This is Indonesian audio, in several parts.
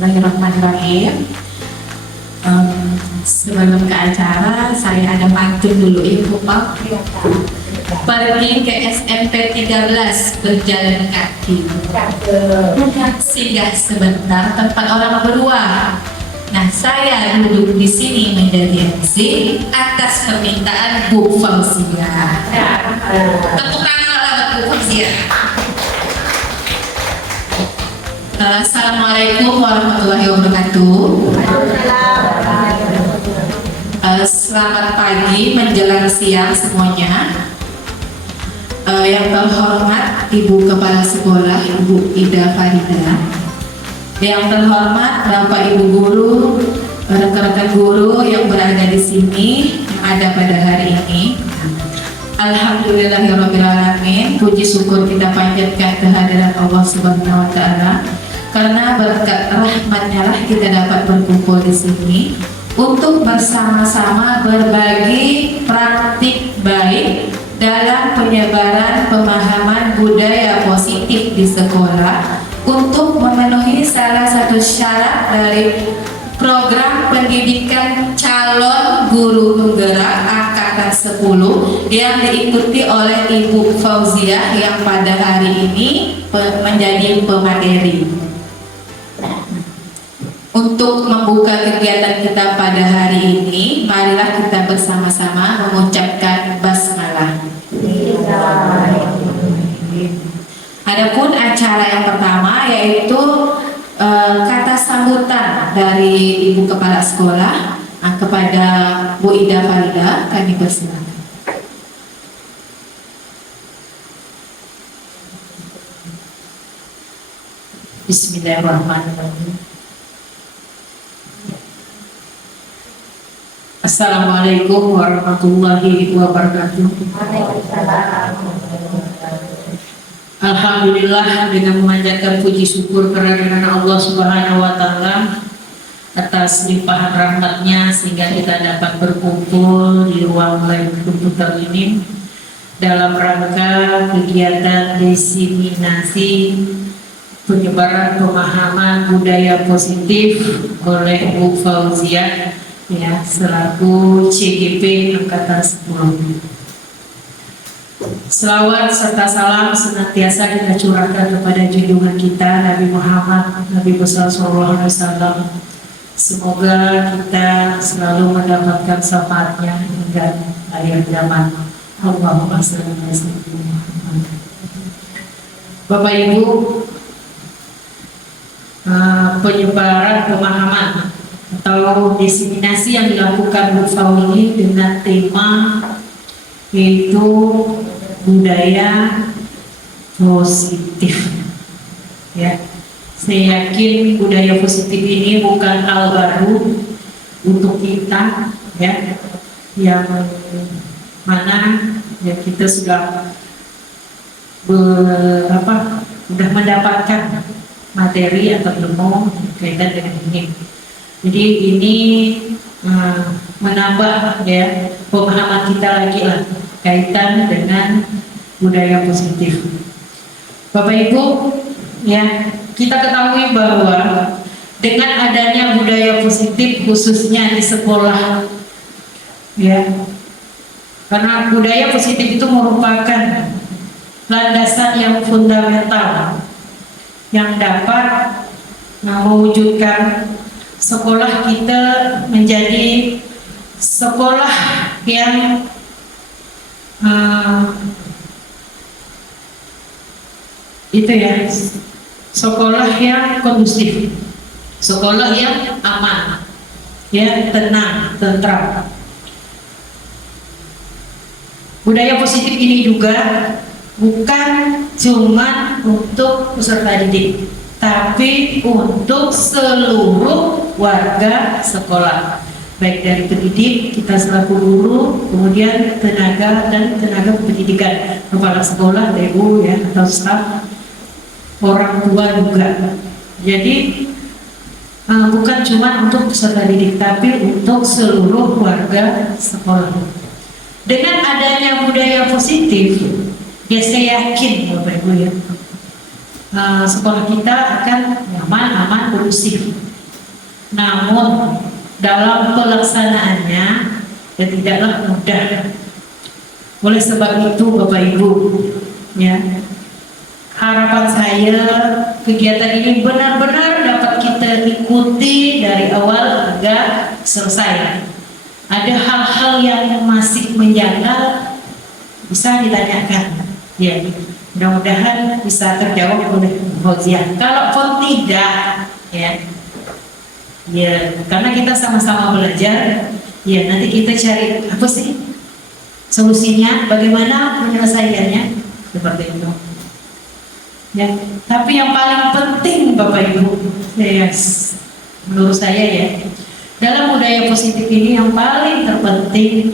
Bismillahirrahmanirrahim. Sebelum ke acara, saya ada pantun dulu Ibu Pak. Pergi ke SMP 13 berjalan kaki. Singgah sebentar tempat orang berdua. Nah, saya duduk di sini menjadi MC atas permintaan Bu Fauzia. Tepuk tangan buat Bu Fauzia. Assalamualaikum warahmatullahi wabarakatuh. Selamat pagi menjelang siang semuanya. Yang terhormat Ibu Kepala Sekolah Ibu Ida Farida, yang terhormat Bapak Ibu Guru, rekan-rekan guru yang berada di sini yang ada pada hari ini. Alhamdulillahirrahmanirrahim. Puji syukur kita panjatkan kehadiran Allah Subhanahu Wa Taala. Karena berkat rahmatnya lah kita dapat berkumpul di sini untuk bersama-sama berbagi praktik baik dalam penyebaran pemahaman budaya positif di sekolah untuk memenuhi salah satu syarat dari program pendidikan calon guru penggerak angkatan 10 yang diikuti oleh Ibu Fauzia yang pada hari ini menjadi pemateri. Untuk membuka kegiatan kita pada hari ini, marilah kita bersama-sama mengucapkan basmalah. Adapun acara yang pertama yaitu kata sambutan dari Ibu Kepala Sekolah kepada Bu Ida Farida, kami persilakan. Bismillahirrahmanirrahim. Assalamualaikum warahmatullahi wabarakatuh. Alhamdulillah, dengan memanjatkan puji syukur kehadiran Allah Subhanahu Wa Taala atas limpahan rahmatnya sehingga kita dapat berkumpul di ruang live komputer ini dalam rangka kegiatan diseminasi penyebaran pemahaman budaya positif oleh Bu Fauzia ya, selaku CGP angkatan 10. Selawat serta salam senantiasa kita curahkan kepada junjungan kita Nabi Muhammad Nabi besar sallallahu alaihi wasallam. Semoga kita selalu mendapatkan syafaatnya hingga akhir zaman. Allahumma shalli ala sayyidina Muhammad. Bapak Ibu, penyebaran pemahaman atau diseminasi yang dilakukan Bu Fau ini dengan tema yaitu budaya positif. Ya, saya yakin budaya positif ini bukan hal baru untuk kita, ya, yang mana ya kita sudah sudah mendapatkan materi atau ilmu kaitan dengan ini. Jadi ini menambah ya pemahaman kita lagi lah kaitan dengan budaya positif. Bapak Ibu, ya kita ketahui bahwa dengan adanya budaya positif khususnya di sekolah, ya, karena budaya positif itu merupakan landasan yang fundamental yang dapat mewujudkan sekolah kita menjadi sekolah yang itu ya, sekolah yang kondusif, sekolah yang aman, ya, tenang, tentram. Budaya positif ini juga bukan cuma untuk peserta didik, tapi untuk seluruh warga sekolah, baik dari pendidik, kita selaku guru, kemudian tenaga dan tenaga pendidikan, kepala sekolah, ibu ya, atau staf, orang tua juga. Jadi bukan cuma untuk peserta didik, tapi untuk seluruh warga sekolah. Dengan adanya budaya positif, ya saya yakin Bapak Ibu ya, sekolah kita akan nyaman, aman, kondusif. Namun dalam pelaksanaannya ya tidaklah mudah. Oleh sebab itu Bapak Ibu, ya, harapan saya kegiatan ini benar-benar dapat kita ikuti dari awal hingga selesai. Ada hal-hal yang masih menjanggal bisa ditanyakan, ya, mudah-mudahan bisa terjawab oleh Fauzia. Kalau pun tidak, ya, karena kita sama-sama belajar, ya nanti kita cari apa sih solusinya, bagaimana menyelesaikannya, seperti itu. Ya, tapi yang paling penting Bapak Ibu, yes, menurut saya ya, dalam budaya positif ini yang paling terpenting,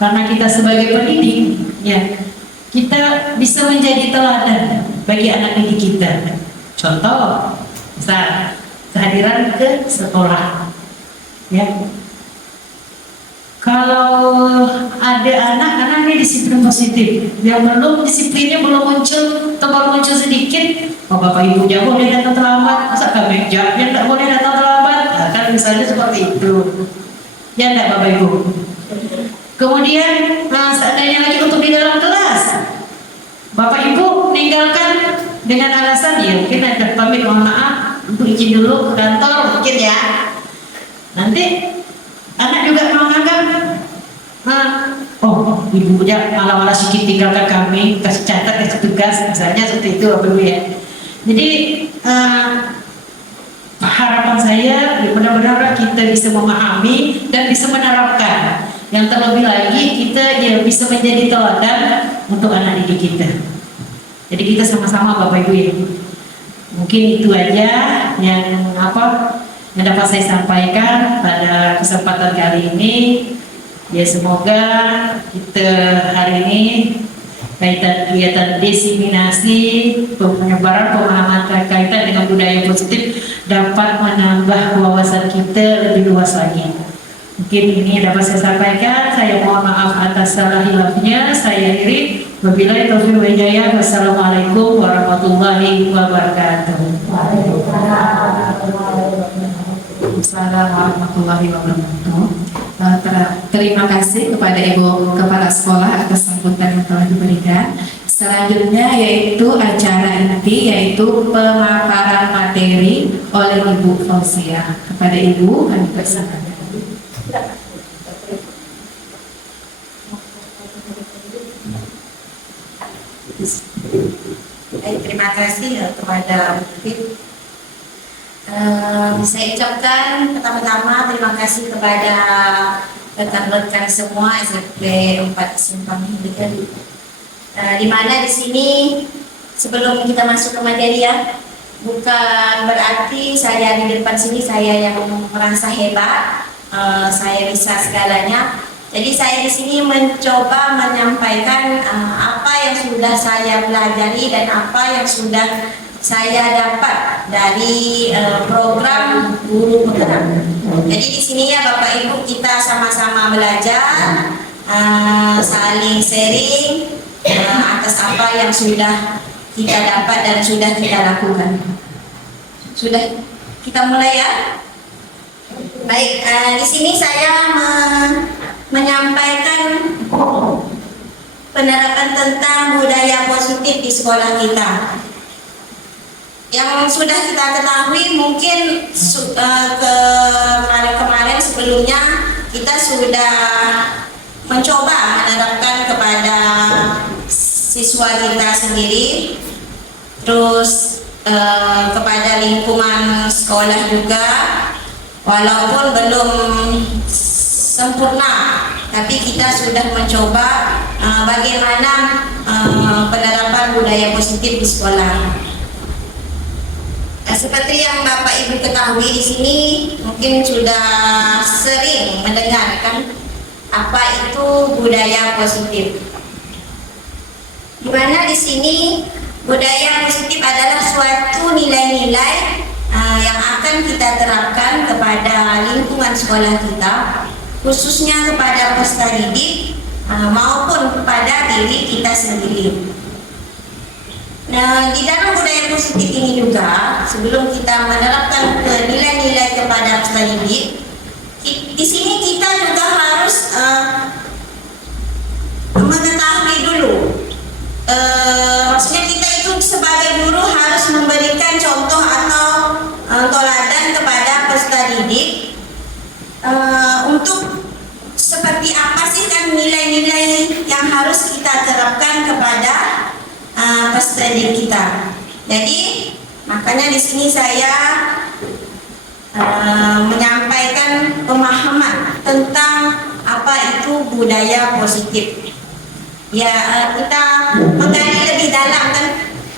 karena kita sebagai pendidik, ya, kita bisa menjadi teladan bagi anak didik kita. Contoh, misal kehadiran ke sekolah, ya. Kalau ada anak ini disiplin positif, yang belum disiplinnya belum muncul atau baru muncul sedikit, oh Bapak Ibu jangan boleh datang terlambat, masa kami yang tidak boleh datang terlambat, nah, kan misalnya seperti itu, ya enggak Bapak Ibu. Kemudian seandainya lagi untuk di dalam kelas, Bapak Ibu meninggalkan dengan alasan ya mungkin ada pamit, mohon maaf untuk izin dulu ke kantor mungkin ya, nanti anak juga menganggap, oh ibunya malah sedikit tinggalkan kami, kasih catat, kasih tugas, misalnya seperti itu Bapak Ibu ya. Jadi harapan saya benar-benar kita bisa memahami dan bisa menerapkan. Yang terlebih lagi kita ya bisa menjadi teladan untuk anak didik kita. Jadi kita sama-sama Bapak Ibu ya. Mungkin itu aja yang dapat saya sampaikan pada kesempatan kali ini. Ya semoga kita hari ini kegiatan diseminasi penyebaran pemahaman kaitan dengan budaya positif dapat menambah wawasan kita lebih luas lagi. Mungkin ini dapat saya sampaikan. Saya mohon maaf atas salah hilafnya. Saya akhiri. Wabillahi taufiq wal hidayah. Wassalamualaikum warahmatullahi wabarakatuh. Waalaikumsalam warahmatullahi wabarakatuh. Terima kasih kepada Ibu Kepala Sekolah atas sambutan yang telah diberikan. Selanjutnya yaitu acara inti, yaitu pemaparan materi oleh Ibu Fauzia. Kepada Ibu kami persilakan. Terima kasih kepada Bukit. Saya ucapkan pertama-tama terima kasih kepada rekan-rekan semua SMP 4 Simpang Hindia. Di mana di sini sebelum kita masuk ke materi ya, bukan berarti saya di depan sini saya yang merasa hebat, saya bisa segalanya. Jadi saya di sini mencoba menyampaikan apa yang sudah saya pelajari dan apa yang sudah saya dapat dari program guru penggerak. Jadi di sini ya Bapak Ibu kita sama-sama belajar, saling sharing atas apa yang sudah kita dapat dan sudah kita lakukan. Sudah kita mulai ya. Baik, di sini saya menyampaikan penerapan tentang budaya positif di sekolah kita. Yang sudah kita ketahui mungkin kemarin sebelumnya kita sudah mencoba menerapkan kepada siswa kita sendiri, terus kepada lingkungan sekolah juga, walaupun belum sempurna, tapi kita sudah mencoba bagaimana penerapan budaya positif di sekolah. Seperti yang Bapak Ibu ketahui di sini, mungkin sudah sering mendengarkan apa itu budaya positif. Di mana di sini budaya positif adalah suatu nilai-nilai yang akan kita terapkan kepada lingkungan sekolah kita, khususnya kepada peserta didik maupun kepada diri kita sendiri. Nah, di dalam budaya positif ini juga, sebelum kita menerapkan nilai-nilai kepada peserta didik, di sini kita juga harus mengetahui dulu. Maksudnya kita itu sebagai guru harus memberikan contoh atau teladan kepada peserta didik untuk seperti apa sih kan nilai-nilai yang harus kita terapkan kepada peserta didik kita. Jadi makanya di sini saya menyampaikan pemahaman tentang apa itu budaya positif. Ya, kita menggali lebih dalam kan.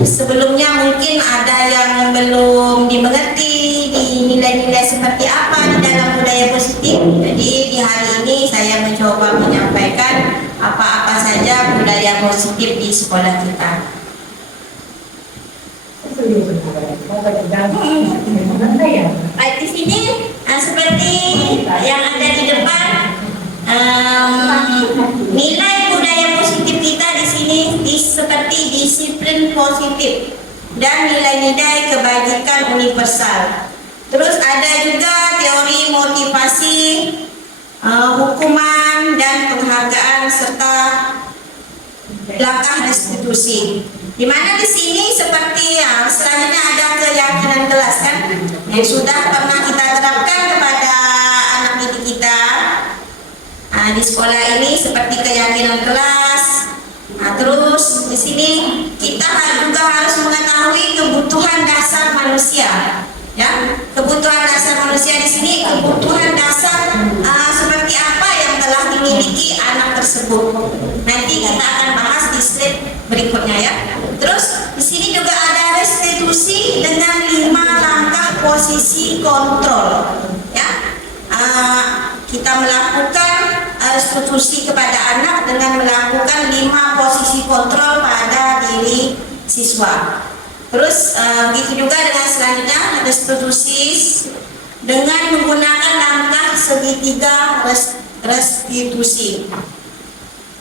Sebelumnya mungkin ada yang belum dimengerti di nilai-nilai seperti apa di dalam budaya positif. Jadi di hari ini saya mencoba menyampaikan apa-apa saja budaya positif di sekolah kita. Baik, di sini seperti yang ada di depan, nilai budaya positif kita di sini seperti disiplin positif dan nilai-nilai kebajikan universal. Terus ada juga teori motivasi, hukuman dan penghargaan serta langkah restitusi. Di mana di sini seperti selanjutnya ada keyakinan kelas kan, yang sudah pernah kita terapkan kepada anak didik kita di sekolah ini seperti keyakinan kelas. Terus di sini kita juga harus mengetahui kebutuhan dasar manusia. Ya, kebutuhan dasar manusia di sini kebutuhan dasar seperti apa yang telah dimiliki anak tersebut. Nanti kita akan bahas di slide berikutnya ya. Terus di sini juga ada restitusi dengan 5 langkah posisi kontrol. Ya, kita melakukan restitusi kepada anak dengan melakukan 5 posisi kontrol pada diri siswa. Terus begitu juga dengan selanjutnya restitusi dengan menggunakan langkah segitiga restitusi.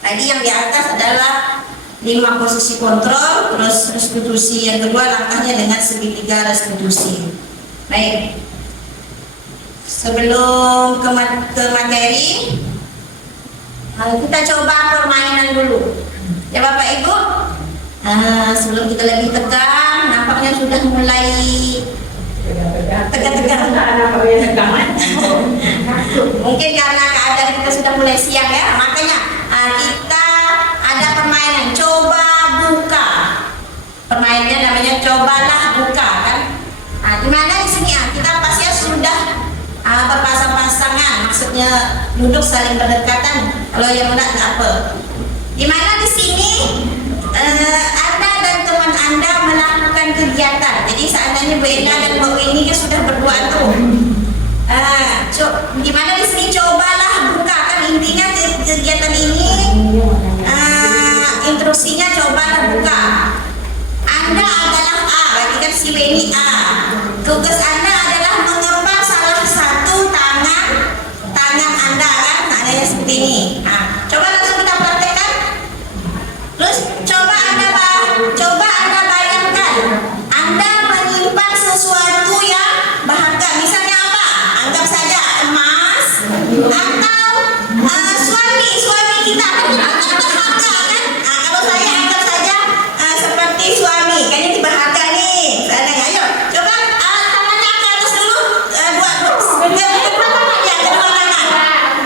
Tadi yang di atas adalah 5 posisi kontrol, terus restitusi yang kedua langkahnya dengan segitiga restitusi. Baik, sebelum ke materi, kita coba permainan dulu. Ya Bapak Ibu, sebelum kita lebih tegang, nampaknya sudah mulai tegang-tegang. Mungkin karena keadaan kita sudah mulai siang ya, makanya kita ada permainan coba buka. Permainannya namanya cobalah buka kan. Dimana di sini kita pasti sudah berpasang-pasangan, maksudnya duduk saling berdekatan. Kalau yang enggak apa. Dimana di sini Anda dan teman Anda melakukan kegiatan. Jadi seandainya Bu Enda dan Bu ini kan sudah berdua tuh. Dimana di sini cobalah buka kan intinya kegiatan ini instruksinya cobalah buka. Anda adalah A, berarti kan si Weni A. Tugas Anda adalah mengepal salah satu tangan Anda kan, adanya seperti ini. Coba langsung kita praktekkan. Terus coba Anda bayangkan Anda menyimpan sesuatu yang berharga. Misalnya apa? Anggap saja emas atau suami kita kan berharga kan? Kalau saya anggap saja seperti suami kan ini berharga nih. Seandainya, ayo coba tangannya ke atas dulu, kedua tangan.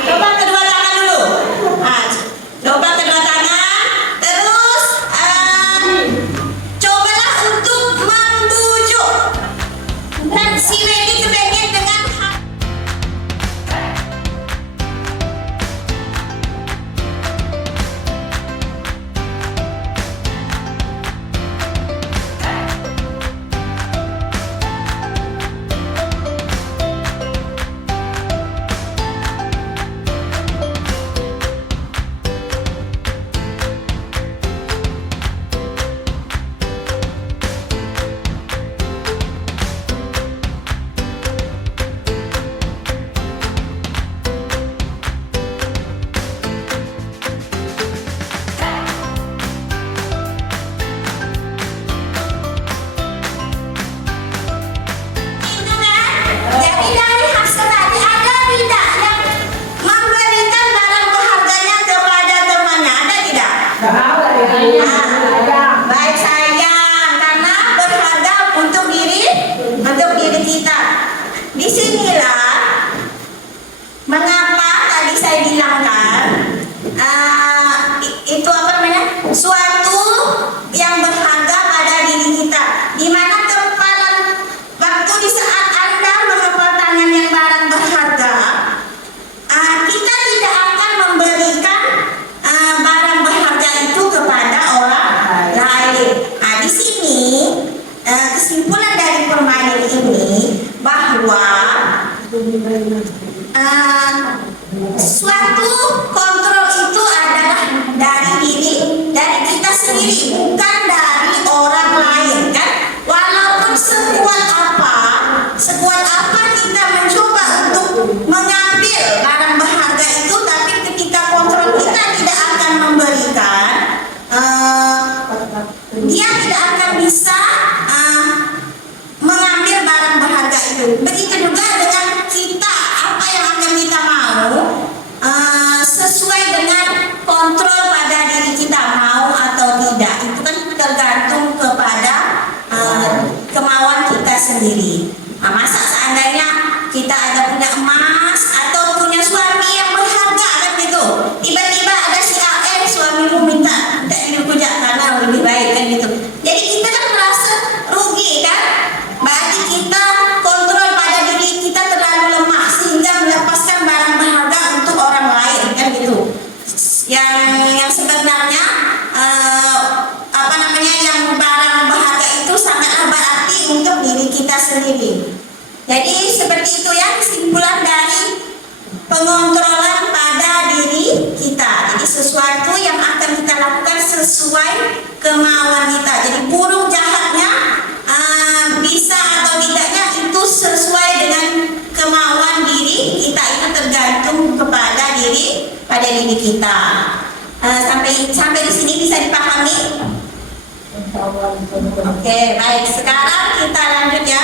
Coba kedua tangan dulu. bilangkan, itu apa namanya, suatu yang berharga pada diri kita, di mana kepalan waktu di saat Anda mengepal tangan yang barang berharga, kita tidak akan memberikan barang berharga itu kepada orang lain. Di sini kesimpulan dari permainan ini bahwa suatu kontrol itu adalah dari kita sendiri, bukan dari orang lain, kan? Walaupun sekuat apa kita mencoba untuk mengambil barang berharga itu, tapi ketika kontrol kita tidak akan memberikan, dia tidak akan bisa mengambil barang berharga itu. Begitu juga dengan kita, apa yang akan kita mau sesuai dengan kontrol pada diri kita, mau atau tidak, itu kan tergantung kepada kemauan kita sendiri. Masa seandainya kita ada punya emas atau punya suami yang berharga kan gitu, tiba-tiba ada si AN, suamimu minta dipuja karena lebih baik kan gitu, jadi kita kan merasa rugi kan. Berarti kita kontrol pada diri kita terlalu lemah sehingga melepaskan barang berharga untuk orang lain kan gitu. Yang sebenarnya yang barang berharga itu sangatlah berarti untuk diri kita sendiri. Jadi seperti itu ya kesimpulan dari pengontrolan pada diri kita. Jadi sesuatu yang akan kita lakukan sesuai kemauan kita. Jadi buruk jahatnya bisa atau tidaknya itu sesuai dengan kemauan diri kita, itu tergantung kepada diri kita. Sampai di sini bisa dipahami? Oke, baik. Sekarang kita lanjut ya.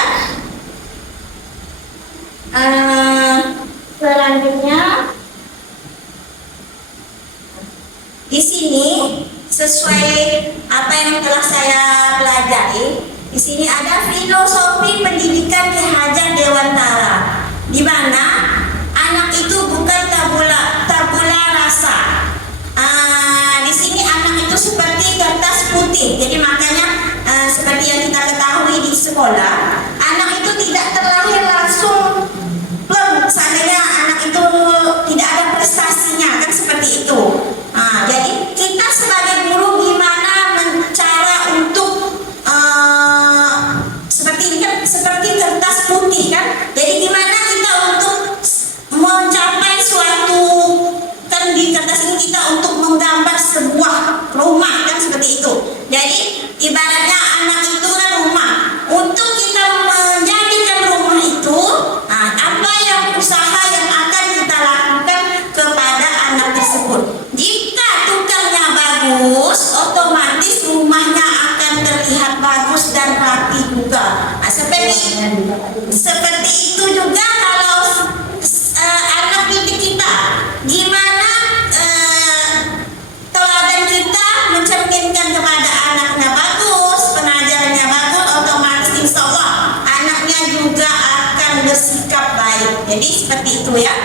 Selanjutnya di sini sesuai apa yang telah saya pelajari, di sini ada filosofi pendidikan Ki Hajar Dewantara, di mana anak itu bukan tabula rasa. Di sini anak itu seperti kertas putih. Jadi makanya seperti yang kita ketahui di sekolah, anak itu tidak terlahir langsung plem, seandainya anak itu tidak ada prestasinya kan seperti itu. Jadi kita sebagai guru gimana cara untuk seperti ini kan, seperti kertas putih kan. Jadi gimana kita untuk mencapai suatu, kan di kertas ini kita untuk menggambar sebuah rumah kan seperti itu. Jadi ibaratnya anak itu kan rumah. Untuk kita menjadikan rumah itu, apa yang usaha yang akan kita lakukan kepada anak tersebut. Jika tukangnya bagus, otomatis rumahnya akan terlihat bagus dan rapi juga. Seperti itu juga kalau anak didik kita, gimana teladan kita mencerminkan kepada anaknya bagus, pengajarannya bagus, otomatis insya Allah anaknya juga akan bersikap baik. Jadi seperti itu ya,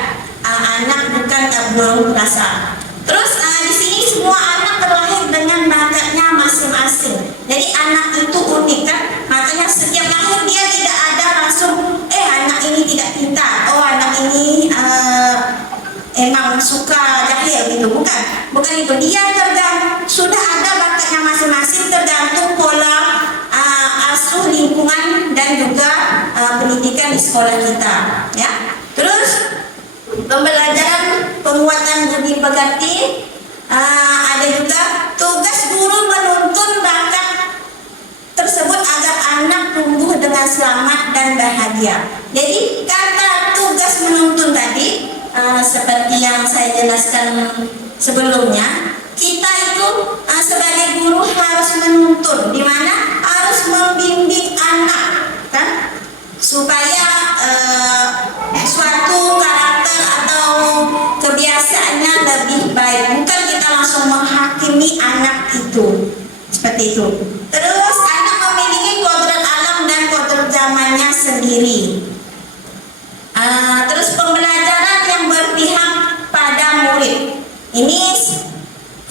anak bukan tabung rasa. Terus di sini semua anak terlahir dengan bakatnya masing-masing. Jadi anak itu unik kan, makanya setiap lahir dia tidak ada langsung anak ini tidak pintar, anak ini emang suka jahil gitu, bukan itu. Dia sudah ada bakatnya masing-masing, tergantung pola asuh lingkungan dan juga pendidikan di sekolah kita ya. Terus pembelajaran penguatan budi pekerti, ada juga tugas guru menuntun bakat tersebut agar anak tumbuh dengan selamat dan bahagia. Jadi kata tugas menuntun tadi, seperti yang saya jelaskan sebelumnya, kita itu sebagai guru harus menuntun, di mana harus membimbing anak kan, supaya suatu karakter atau kebiasaannya lebih baik, bukan kita langsung menghakimi anak itu seperti itu. Terus anak memiliki kodrat alam dan kodrat zamannya sendiri. Terus pembelajaran yang berpihak pada Ini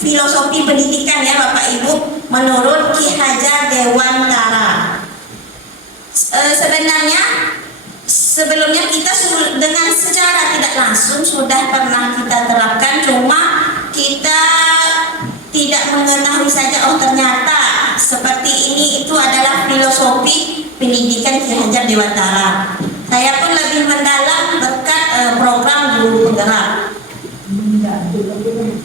filosofi pendidikan ya Bapak Ibu menurut Ki Hajar Dewantara. Sebenarnya sebelumnya kita dengan secara tidak langsung sudah pernah kita terapkan, cuma kita tidak mengetahui saja oh ternyata seperti ini itu adalah filosofi pendidikan Ki Hajar Dewantara. Saya pun lebih mendalam berkat program guru penggerak.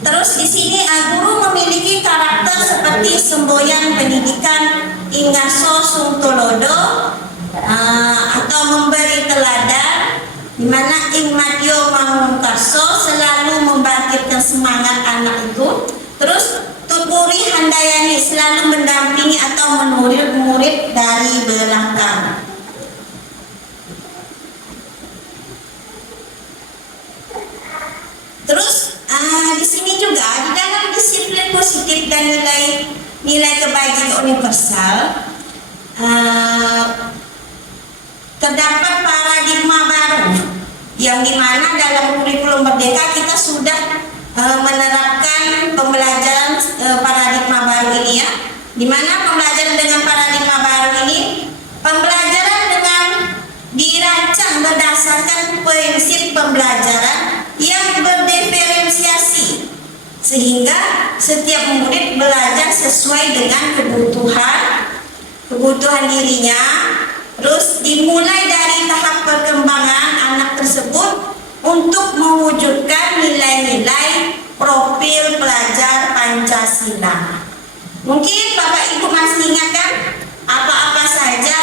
Terus di sini guru memiliki karakter seperti semboyan pendidikan Ingaso Sungtolodo atau memberi teladan, di mana Ing Madyo Mangunkarso selalu membangkitkan semangat anak itu. Terus Tuturi Handayani selalu mendampingi atau menurut murid dari belakang. Terus di sini juga di dalam disiplin positif dan nilai kebajikan universal terdapat paradigma baru yang dimana dalam kurikulum Merdeka kita sudah menerapkan pembelajaran paradigma baru ini ya, dimana pembelajaran dengan paradigma baru ini pembelajaran dengan dirancang berdasarkan prinsip pembelajaran yang berdiferensiasi sehingga setiap murid belajar sesuai dengan kebutuhan dirinya. Terus dimulai dari tahap perkembangan anak tersebut untuk mewujudkan nilai-nilai profil pelajar Pancasila. Mungkin Bapak Ibu masih ingat kan apa-apa saja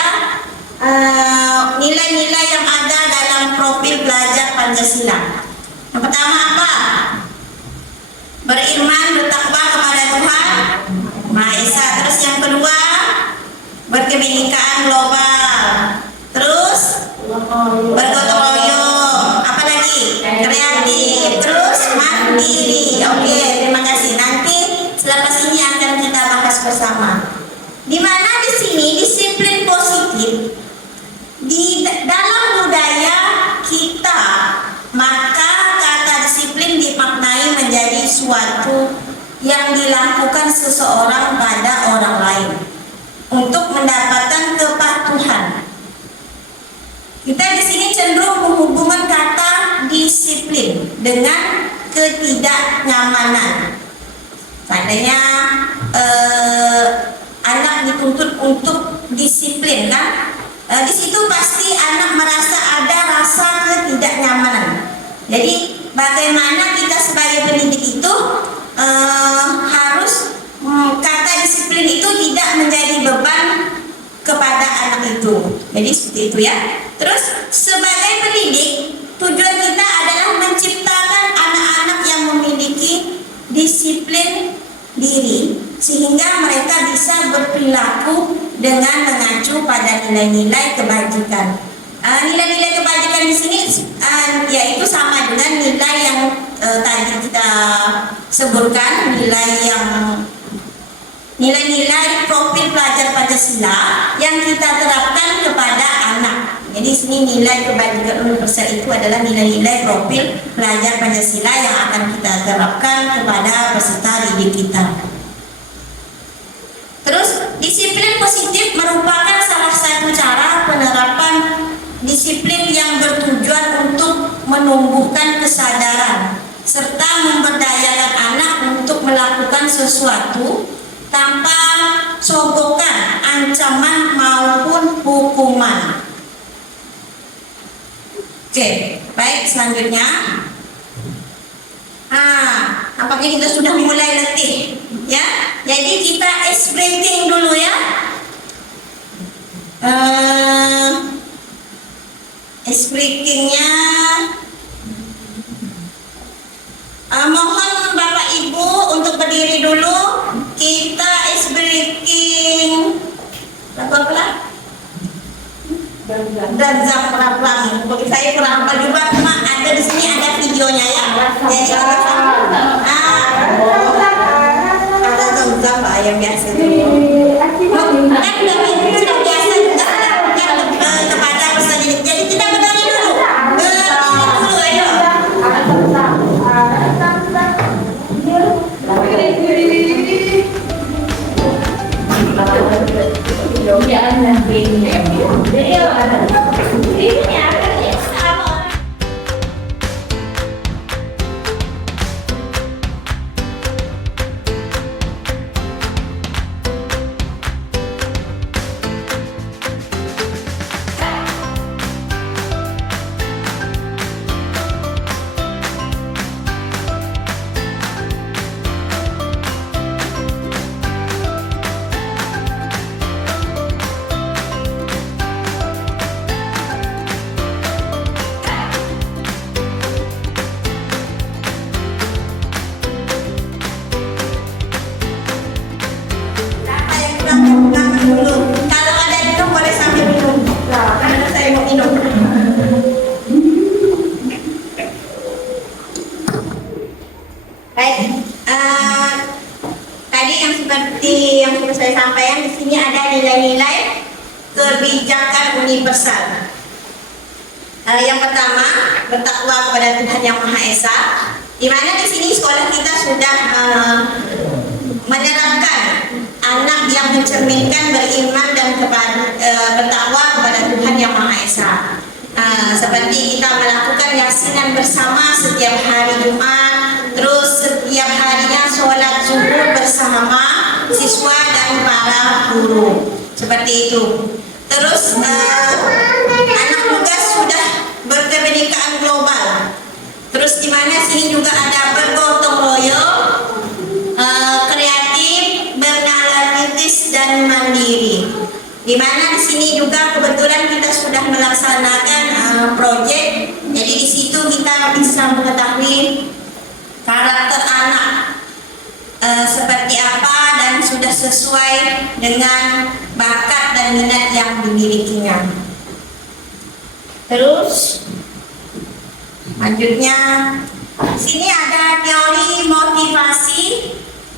nilai-nilai yang ada dalam profil pelajar Pancasila. Yang pertama apa? Beriman, bertakwa kepada Tuhan Maha Esa. Terus yang kedua, berkebinekaan global. Terus bergotong royong. Apa lagi? Kreatif. Terus mandiri. Oke, terima kasih. Nanti selepas ini akan kita bahas bersama. Di mana di sini disiplin positif di dalam budaya kita, maka kata disiplin dimaknai menjadi suatu yang dilakukan seseorang pada orang lain untuk mendapatkan kepatuhan. Kita di sini cenderung menghubungkan kata disiplin dengan ketidaknyamanan. Seandainya anak dituntut untuk disiplin kan? Di situ pasti anak merasa ada rasa ketidaknyamanan. Jadi bagaimana kita sebagai pendidik itu harus kata disiplin itu tidak menjadi beban kepada anak itu. Jadi seperti itu ya. Terus sebagai pendidik tujuan kita adalah menciptakan anak-anak yang memiliki disiplin diri sehingga mereka bisa berperilaku dengan mengacu pada nilai-nilai kebajikan. Nilai-nilai kebajikan di sini yaitu sama dengan nilai yang tadi kita sebutkan, nilai-nilai profil pelajar Pancasila yang kita terapkan kepada anak. Jadi sini nilai kebajikan universal itu adalah nilai-nilai profil pelajar Pancasila yang akan kita terapkan kepada peserta didik kita. Terus disiplin positif merupakan salah satu cara penerapan disiplin yang bertujuan untuk menumbuhkan kesadaran serta memberdayakan anak untuk melakukan sesuatu tanpa sogokan, ancaman maupun hukuman. Oke, baik selanjutnya. Nampaknya kita sudah mulai letih, ya. Jadi kita ice breaking dulu ya. Ice breakingnya, mohon Bapak Ibu untuk berdiri dulu. Kita ice breaking. Apa? Dan zam pelan-pelan. Bagi saya kurang apa juga, cuma ada di sini ada videonya ya. Jadi ada zam Pak yang biasa itu. Kan sudah biasa juga lakukan kepada peserta didik. Jadi kita berdiri dulu. Berdiri dulu, ayo. Baik, tadi yang seperti yang sudah saya sampaikan, di sini ada nilai-nilai kebijakan universal. Yang pertama, bertakwa kepada Tuhan Yang Maha Esa, di mana di sini sekolah kita sudah menerapkan anak yang mencerminkan beriman dan bertakwa kepada Tuhan Yang Maha Esa. Seperti kita melakukan yasinan bersama setiap hari Jumat, terus setiap harinya sholat zuhur bersama siswa dan para guru, seperti itu. Terus anak juga sudah berkebinekaan global. Terus di mana sini juga ada bergotong royong, kreatif, bernalar kritis dan mandiri. Di mana di sini juga kebetulan kita sudah melaksanakan proyek. Jadi di situ kita bisa mengetahui karakter anak seperti apa dan sudah sesuai dengan bakat dan minat yang dimilikinya. Terus lanjutnya, sini ada teori motivasi,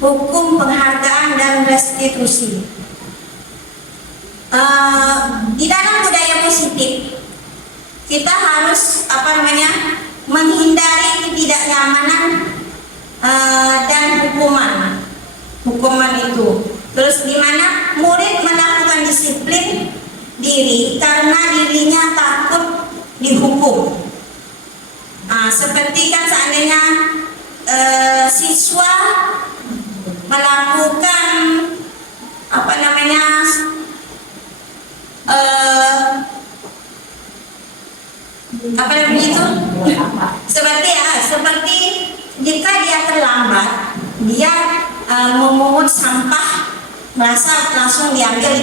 hukum penghargaan dan restitusi. Di dalam budaya positif kita harus menghindari ketidaknyamanan dan hukuman itu. Terus di mana murid melakukan disiplin diri karena dirinya takut dihukum. Seperti kan seandainya siswa melakukan seperti jika dia terlambat, dia memungut sampah, merasa langsung diambil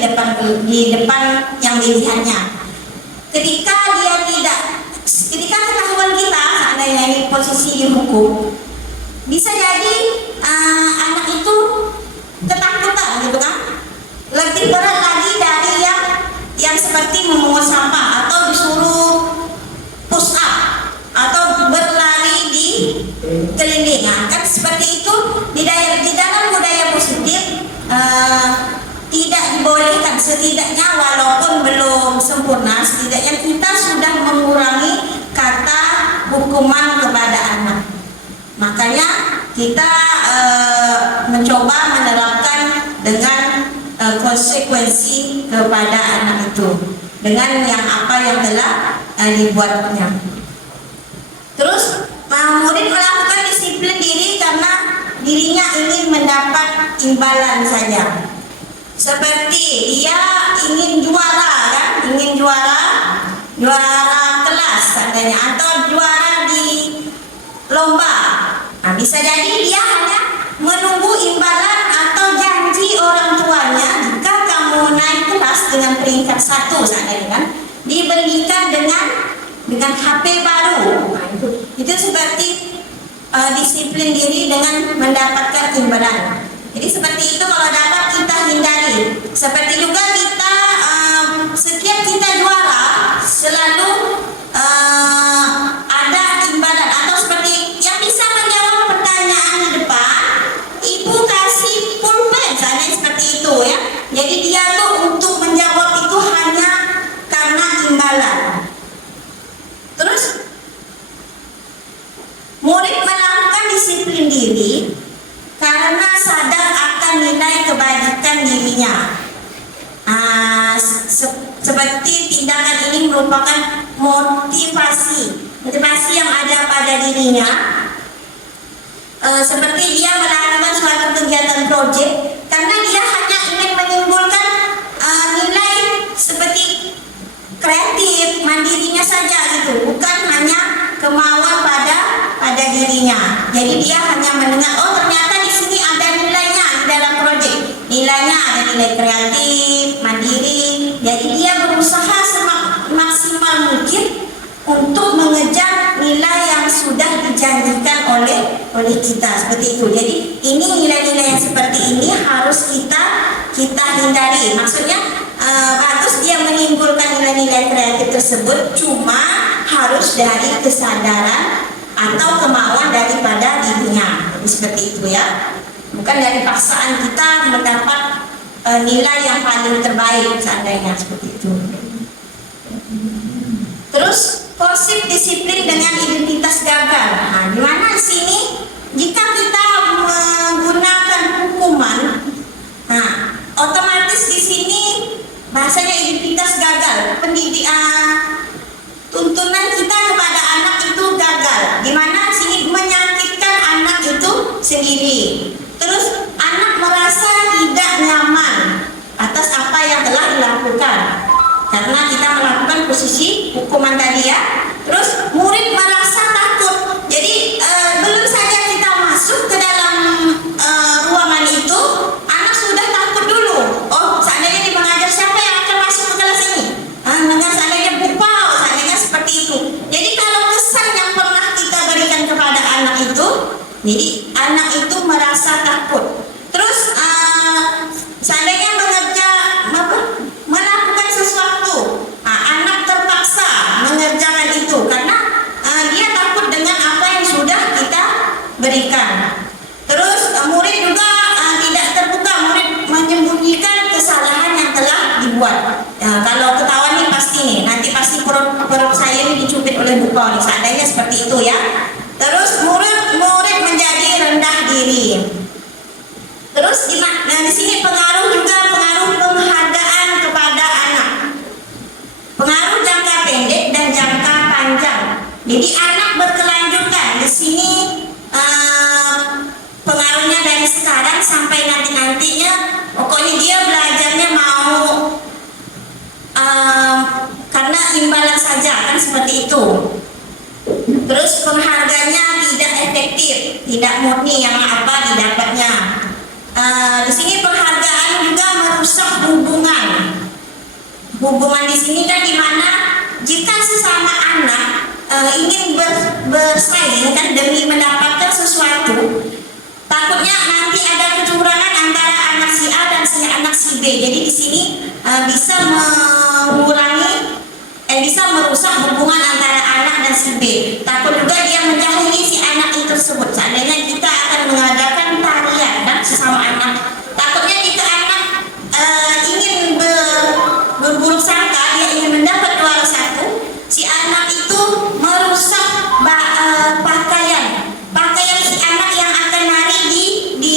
di depan yang dilihatnya. Ketika ketahuan kita seandainya ini posisi dihukum, bisa jadi anak itu ketakutan gitu kan, lebih berat lagi dari yang seperti memungut sampah atau disuruh push up atau berlari di keliling. Kan seperti itu di dalam budaya positif tidak dibolehkan, setidaknya walaupun belum sempurna, setidaknya kita sudah mengurangi kata hukuman kepada anak. Makanya kita mencoba menerapkan dengan konsekuensi kepada anak itu dengan yang telah dibuatnya. Terus murid melakukan disiplin diri karena dirinya ingin mendapat imbalan saja. Seperti dia ingin juara kan, juara kelas katanya, atau juara di lomba. Bisa jadi dia hanya menunggu imbalan atau janji orang tuanya, jika kamu naik kelas dengan peringkat 1 seandainya kan, diberikan dengan HP baru. Itu seperti disiplin diri dengan mendapatkan imbalan. Jadi seperti itu kalau dapat kita hindari. Seperti juga kita setiap kita juara selalu ada imbalan, atau seperti yang bisa menjawab pertanyaan di depan, ibu kasih pulpen, seperti itu ya. Jadi dia tuh untuk menjawab itu hanya karena imbalan. Terus murid melakukan disiplin diri karena sadar akan nilai kebajikan dirinya. Seperti tindakan ini merupakan motivasi yang ada pada dirinya. Seperti dia melakukan suatu kegiatan proyek karena dia hanya ingin menimbulkan nilai seperti kreatif, mandirinya saja gitu, bukan hanya kemauan pada dirinya. Jadi dia hanya mendengar, oh ternyata di sini ada nilainya di dalam proyek. Nilainya ada nilai kreatif, mandiri. Jadi dia berusaha semaksimal mungkin untuk mengejar nilai yang sudah dijanjikan oleh kita, seperti itu. Jadi ini nilai-nilai yang seperti ini harus kita hindari. Maksudnya bagus dia menimbulkan nilai-nilai kreatif tersebut, cuma harus dari kesadaran atau kemauan daripada dirinya. seperti itu ya. Bukan dari paksaan kita mendapat nilai yang paling terbaik seandainya seperti itu. Terus konsep disiplin dengan identitas gagal. Nah, di mana di sini jika kita menggunakan hukuman, nah otomatis di sini bahasanya identitas gagal. Tuntunan kita kepada anak itu gagal. Di mana di sini menyakitkan anak itu sendiri. Terus anak merasa tidak nyaman atas apa yang telah dilakukan karena kita melakukan posisi hukuman tadi ya. Terus murid merasa takut. Jadi belum saja kita masuk ke dalam ruangan itu, anak sudah takut dulu. Oh, seandainya di mengajar siapa yang akan masuk ke kelas ini? Dengan seandainya bupau, seandainya seperti itu. Jadi kalau kesan yang pernah kita berikan kepada anak itu, jadi anak itu merasa takut. Terus seandainya melakukan sesuatu, anak terpaksa mengerjakan itu karena dia takut dengan apa yang sudah kita berikan. Terus murid juga tidak terbuka, murid menyembunyikan kesalahan yang telah dibuat. Kalau ketahuan nih pasti nih, nanti pasti perut saya ini dicubit oleh bupau nih, seandainya seperti itu ya. Terus murid menjadi rendah diri. Terus di sini pengaruh penghargaan kepada anak. Pengaruh jangka pendek dan jangka panjang. Jadi anak berkelanjutan. Di sini pengaruhnya dari sekarang sampai nantinya. Pokoknya dia belajarnya mau karena imbalan saja kan seperti itu. Terus penghargaannya tidak efektif, tidak murni yang apa didapatnya. Di sini penghargaan juga merusak hubungan. Hubungan di sini kan dimana jika sesama anak ingin bersaing kan demi mendapatkan sesuatu, takutnya nanti ada kecurangan antara anak si A dan si anak si B. Jadi di sini bisa bisa merusak hubungan antara anak dan si B. Takut juga dia menjahili si anak itu tersebut. Seandainya kita akan mengadakan tarian dan sesama anak, takutnya jika anak ingin berburuk sangka, dia ingin mendapat juara satu, si anak itu merusak pakaian si anak yang akan nari di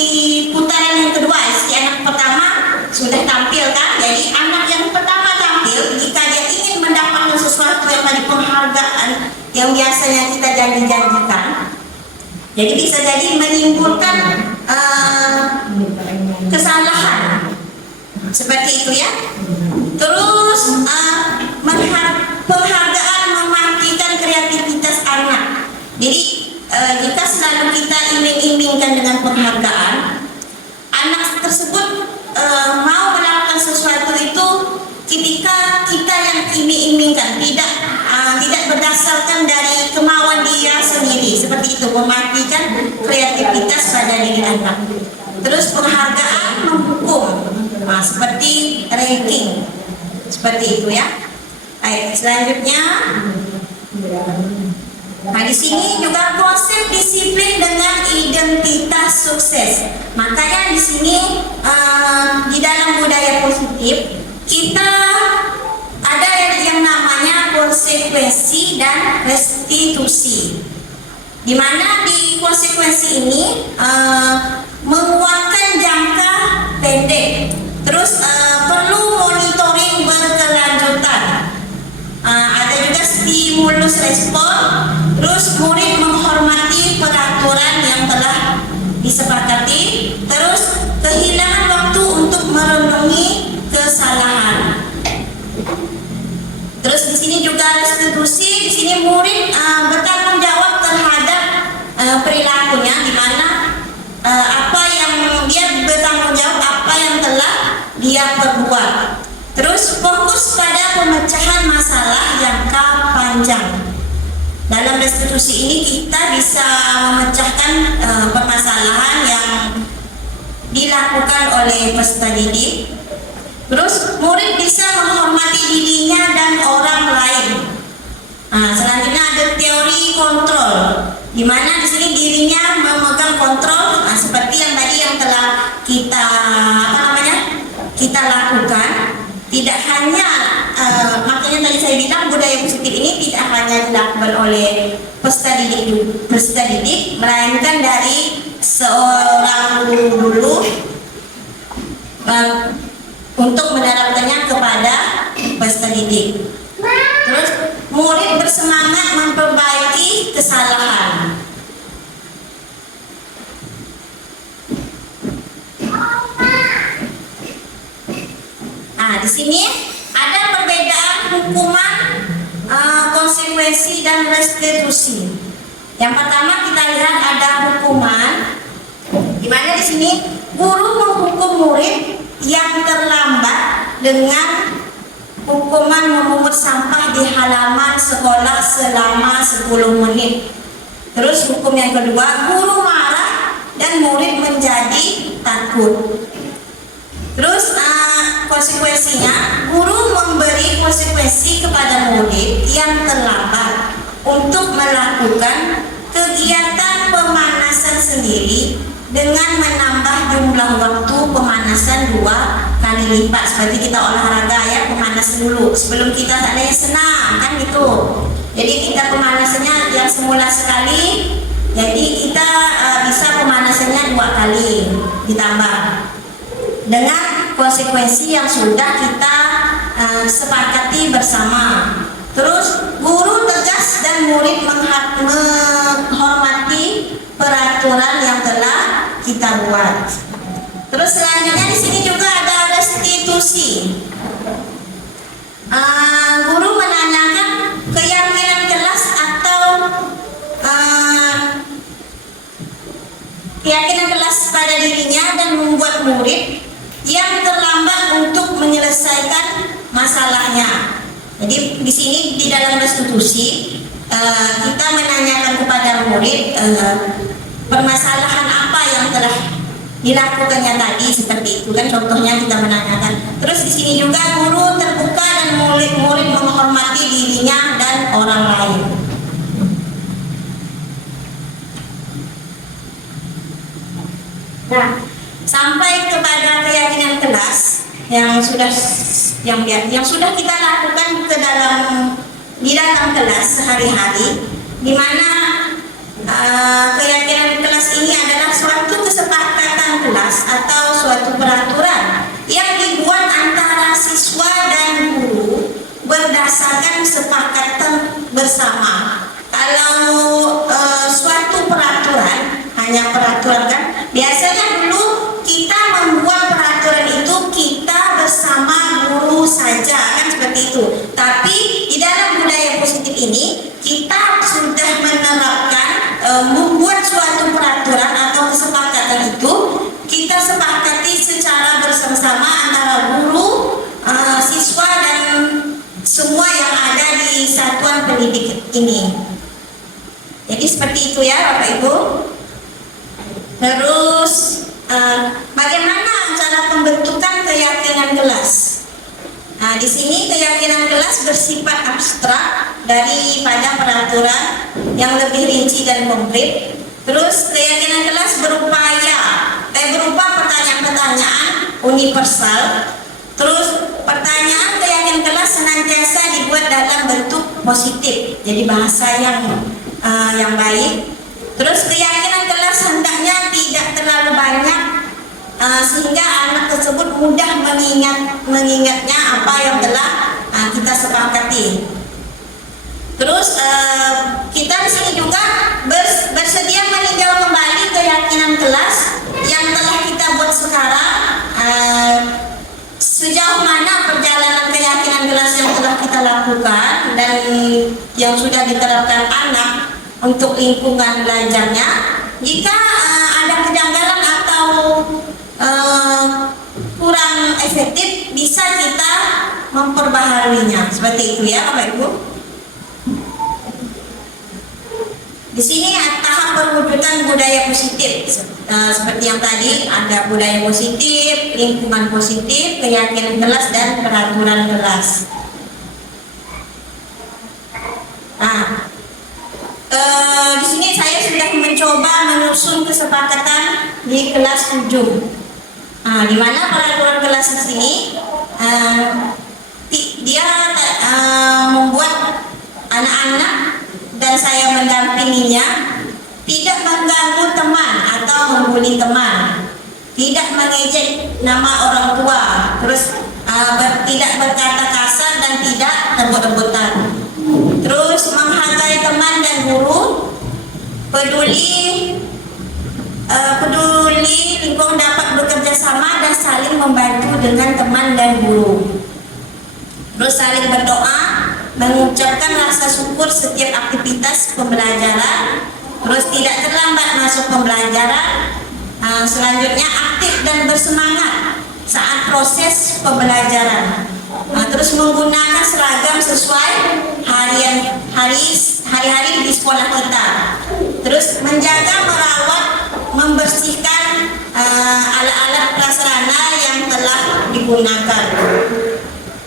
putaran yang kedua. Si anak pertama sudah tampil kan, jadi anak yang pertama tampil, jika dia ingin mendapatkan sesuatu yang tadi penghargaan yang biasanya kita janji-janjikan, jadi bisa jadi menimbulkan kesalahan seperti itu ya. Terus penghargaan mematikan kreativitas anak. Jadi jika selalu kita iming-imingkan dengan penghargaan, anak tersebut mau melakukan sesuatu itu ketika kita yang iming-imingkan, tidak berdasarkan dari kemauan dia sendiri, seperti itu, mematikan kreativitas pada diri anak. Terus penghargaan menghukum, seperti ranking, seperti itu ya. Baik, selanjutnya, nah di sini juga konsep disiplin dengan identitas sukses. Makanya di sini di dalam budaya positif kita ada yang namanya konsekuensi dan restitusi. Di mana di konsekuensi ini menguatkan jangka pendek. Terus perlu monitoring berkelanjutan. Ada juga stimulus respon. Terus murid menghormati peraturan yang telah disepakati. Terus kehilangan waktu untuk merenungi kesalahan. Terus di sini juga restitusi. Di sini murid bertanggung jawab terhadap perilakunya, di mana apa yang dia bertanggung jawab apa yang telah dia perbuat. Terus fokus pada pemecahan masalah jangka panjang. Dalam restitusi ini kita bisa memecahkan permasalahan yang dilakukan oleh peserta didik. Terus murid bisa menghormati dirinya dan orang lain. Selanjutnya ada teori kontrol. di mana di sini dirinya memegang kontrol, seperti yang tadi yang telah kita kita lakukan. Tidak hanya makanya tadi saya bilang budaya positif ini tidak hanya dilakukan oleh peserta didik, melainkan dari seorang guru dulu untuk menerapkannya kepada peserta didik. Terus murid bersemangat memperbaiki kesalahan. Nah, di sini ada perbedaan hukuman, konsekuensi dan restitusi. Yang pertama kita lihat ada hukuman, di mana di sini guru menghukum murid yang terlambat dengan hukuman memungut sampah di halaman sekolah selama 10 menit. Terus hukum yang kedua, guru marah dan murid menjadi takut. Terus konsekuensinya, guru memberi konsekuensi kepada murid yang terlambat untuk melakukan kegiatan pemanasan sendiri dengan menambah jumlah waktu pemanasan 2 kali lipat. Seperti kita olahraga ya, pemanasan dulu sebelum kita adanya senam kan gitu. Jadi kita pemanasannya yang semula sekali, jadi kita bisa pemanasannya 2 kali ditambah dengan konsekuensi yang sudah kita sepakati bersama. Terus guru tegas dan murid menghormati peraturan yang telah kita buat. Terus selanjutnya di sini juga ada restitusi. Guru menanyakan keyakinan kelas atau keyakinan kelas pada dirinya dan membuat murid yang terlambat untuk menyelesaikan masalahnya. Jadi di sini di dalam restitusi kita menanyakan kepada murid permasalahan apa yang telah dilakukannya tadi, seperti itu kan contohnya kita menanyakan. Terus di sini juga guru terbuka dan murid menghormati dirinya dan orang lain. Nah, sampai kepada keyakinan kelas yang sudah kita lakukan di dalam kelas sehari-hari, di mana keyakinan kelas ini adalah suatu kesepakatan kelas atau suatu peraturan yang dibuat antara siswa dan guru berdasarkan kesepakatan bersama. Kalau suatu peraturan, hanya peraturan kan, biasanya dulu kita membuat peraturan itu kita bersama guru saja kan, seperti itu. Tapi di dalam budaya positif ini kita sudah menerapkan membuat suatu peraturan atau kesepakatan itu kita sepakati secara bersama-sama antara guru, siswa dan semua yang ada di satuan pendidik ini. Jadi seperti itu ya Bapak Ibu. Terus bagaimana cara pembentukan keyakinan kelas? Nah, di sini keyakinan kelas bersifat abstrak daripada peraturan yang lebih rinci dan konkret. Terus keyakinan kelas berupa pertanyaan-pertanyaan universal. Terus pertanyaan keyakinan kelas senantiasa dibuat dalam bentuk positif, jadi bahasa yang baik. Terus keyakinan kelas hendaknya tidak terlalu banyak sehingga anak tersebut mudah mengingatnya apa yang telah kita sepakati. Terus kita di sini juga bersedia meninjau kembali keyakinan kelas yang telah kita buat sekarang, sejauh mana perjalanan keyakinan kelas yang telah kita lakukan dan yang sudah diterapkan anak untuk lingkungan belajarnya. Jika ada kejanggalan atau kurang efektif, bisa kita memperbaharuinya. Seperti itu ya Bapak Ibu. Di sini tahap perwujudan budaya positif. Seperti yang tadi ada budaya positif, lingkungan positif, keyakinan kelas dan peraturan kelas. Nah, Di sini saya sudah mencoba menyusun kesepakatan di kelas 7. Di mana peraturan kelas di sini dia membuat anak-anak dan saya mendampinginya tidak mengganggu teman atau membuli teman, tidak mengejek nama orang tua, terus tidak berkata kasar dan tidak rebut-rebutan, terus menghargai teman dan guru, peduli lingkungan dapat bekerja sama dan saling membantu dengan teman dan guru. Terus saling berdoa, mengucapkan rasa syukur setiap aktivitas pembelajaran, terus tidak terlambat masuk pembelajaran. Selanjutnya aktif dan bersemangat saat proses pembelajaran. Terus menggunakan seragam sesuai hari-hari di sekolah kita. Terus menjaga, merawat, membersihkan alat-alat prasarana yang telah digunakan.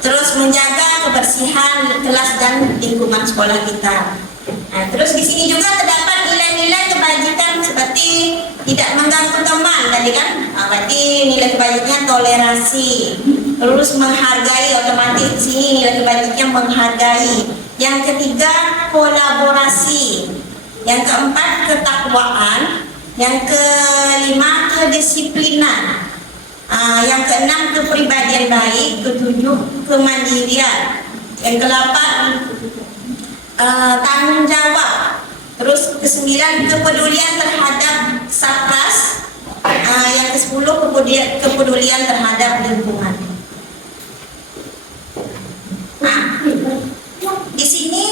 Terus menjaga kebersihan kelas dan lingkungan sekolah kita. Terus di sini juga terdapat nilai-nilai kebajikan seperti tidak mengganggu teman tadi kan. Berarti nilai kebajikannya toleransi. Terus menghargai, otomatis di sini nilai kebajikannya menghargai. Yang ketiga kolaborasi. Yang keempat ketakwaan. Yang kelima kedisiplinan. Yang keenam kepribadian baik, ketujuh kemandirian, yang kedelapan tanggung jawab, terus kesembilan kepedulian terhadap satgas, yang kesepuluh kepedulian terhadap lingkungan. Di sini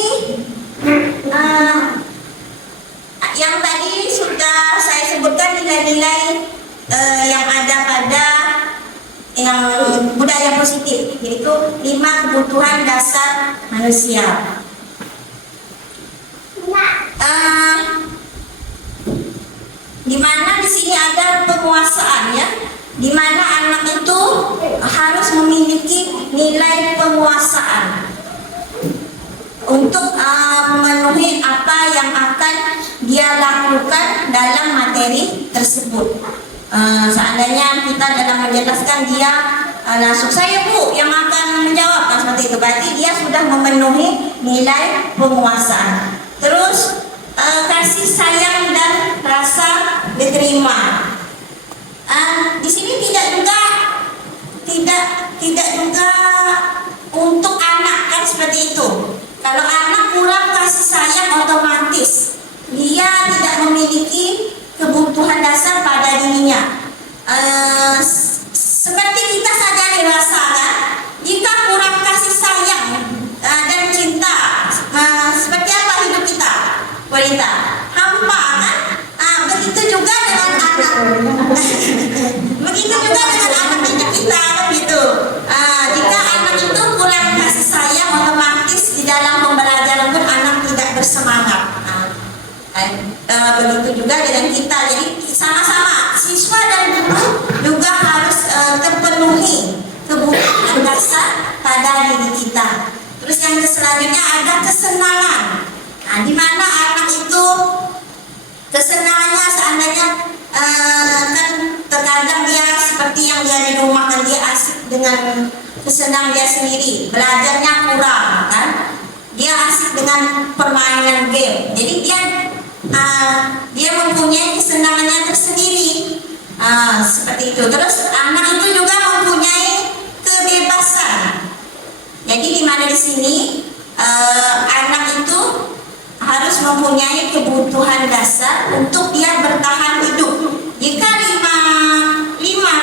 yang tadi sudah saya sebutkan nilai-nilai yang ada pada yang budaya positif, yaitu 5 kebutuhan dasar manusia. Di mana di sini ada penguasaan ya, di mana anak itu harus memiliki nilai penguasaan untuk memenuhi apa yang akan dia lakukan dalam materi tersebut. Seandainya kita dalam menjelaskan dia langsung saya bu yang akan menjawab seperti itu, berarti dia sudah memenuhi nilai penguasaan. Terus kasih sayang dan rasa diterima. Di sini tidak juga untuk anak kan seperti itu. Kalau anak kurang kasih sayang, otomatis dia tidak memiliki kebutuhan dasar pada dirinya. Seperti kita sadari rasakan, jika kurang kasih sayang dan cinta, seperti apa hidup kita? Wanita hampa kan? Begitu juga dengan anak. Begitu juga dengan anak didik kita kan gitu. Jika anak itu kurang kasih sayang, otomatis di dalam pembelajaran pun anak tidak bersemangat. Begitu juga dengan kita. Jadi sama-sama siswa dan guru juga harus terpenuhi kebutuhan dasar pada diri kita. Terus yang selanjutnya ada kesenangan. Di mana anak itu kesenangannya seandainya kan terkadang dia seperti yang dia di rumah kan, dia asik dengan kesenangan dia sendiri, belajarnya kurang kan, dia asik dengan permainan game, jadi dia mempunyai kesenangannya tersendiri, seperti itu. Terus anak itu juga mempunyai kebebasan. Jadi di mana di sini anak itu harus mempunyai kebutuhan dasar untuk dia bertahan hidup. Jika lima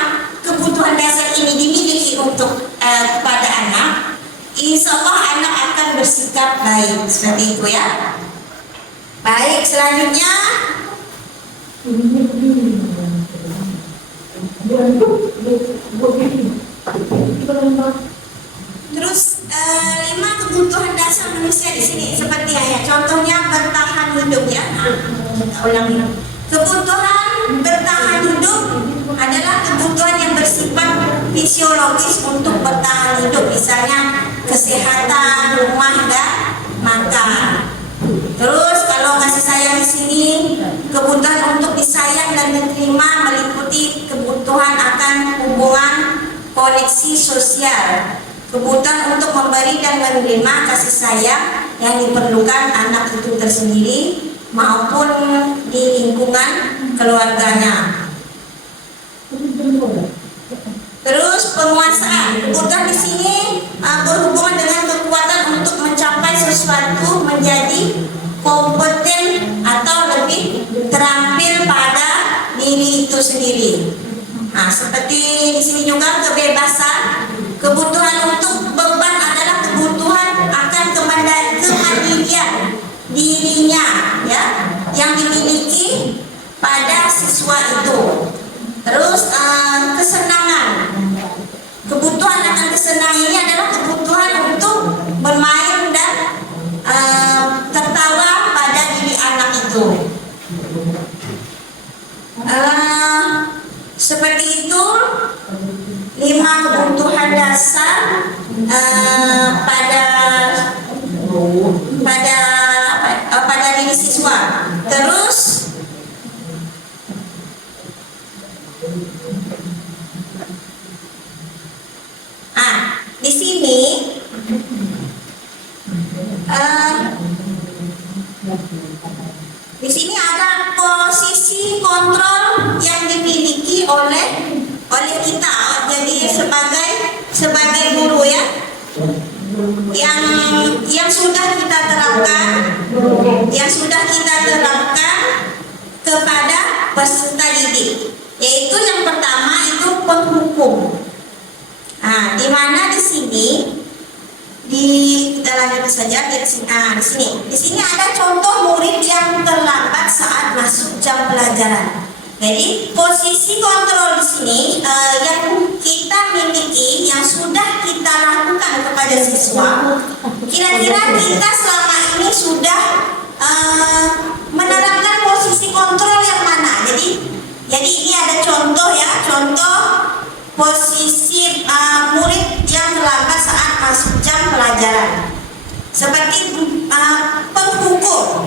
kebutuhan dasar ini dimiliki untuk kepada anak, insya Allah anak akan bersikap baik, seperti itu ya. Baik, selanjutnya terus 5 kebutuhan dasar manusia di sini seperti ya, contohnya bertahan hidup ya. Kita ulangi. Kebutuhan bertahan hidup adalah kebutuhan yang bersifat fisiologis untuk bertahan hidup, misalnya kesehatan, rumah dan makan. Terus kalau kasih sosial, kebutuhan untuk memberi dan menerima kasih sayang yang diperlukan anak itu tersendiri maupun di lingkungan keluarganya. Terus penguasaan, kebutuhan di sini berhubungan dengan kekuatan untuk mencapai sesuatu, menjadi kompeten atau lebih terampil pada diri itu sendiri. Nah, seperti di sini juga kebebasan, kebutuhan untuk beban adalah kebutuhan akan kemandirian dirinya, ya, yang dimiliki pada siswa itu. Terus kesenangan, kebutuhan akan kesenangan ini adalah kebutuhan untuk bermain dan tertawa pada diri anak itu. Seperti itu 5 kebutuhan dasar pada diri siswa. Terus di sini ada posisi kontrol yang dimiliki oleh kita. Jadi sebagai guru, ya, yang sudah kita terapkan kepada peserta didik, yaitu yang pertama itu penghukum. Di mana di sini kita lanjut saja di sini. Di sini ada contoh murid yang terlambat saat masuk jam pelajaran. Jadi posisi kontrol di sini yang kita miliki, yang sudah kita lakukan kepada siswa, kira-kira kita selama ini sudah menerapkan posisi kontrol yang mana? Jadi ini ada contoh, ya, contoh posisi murid yang terlambat saat masuk jam pelajaran. Seperti penghukum,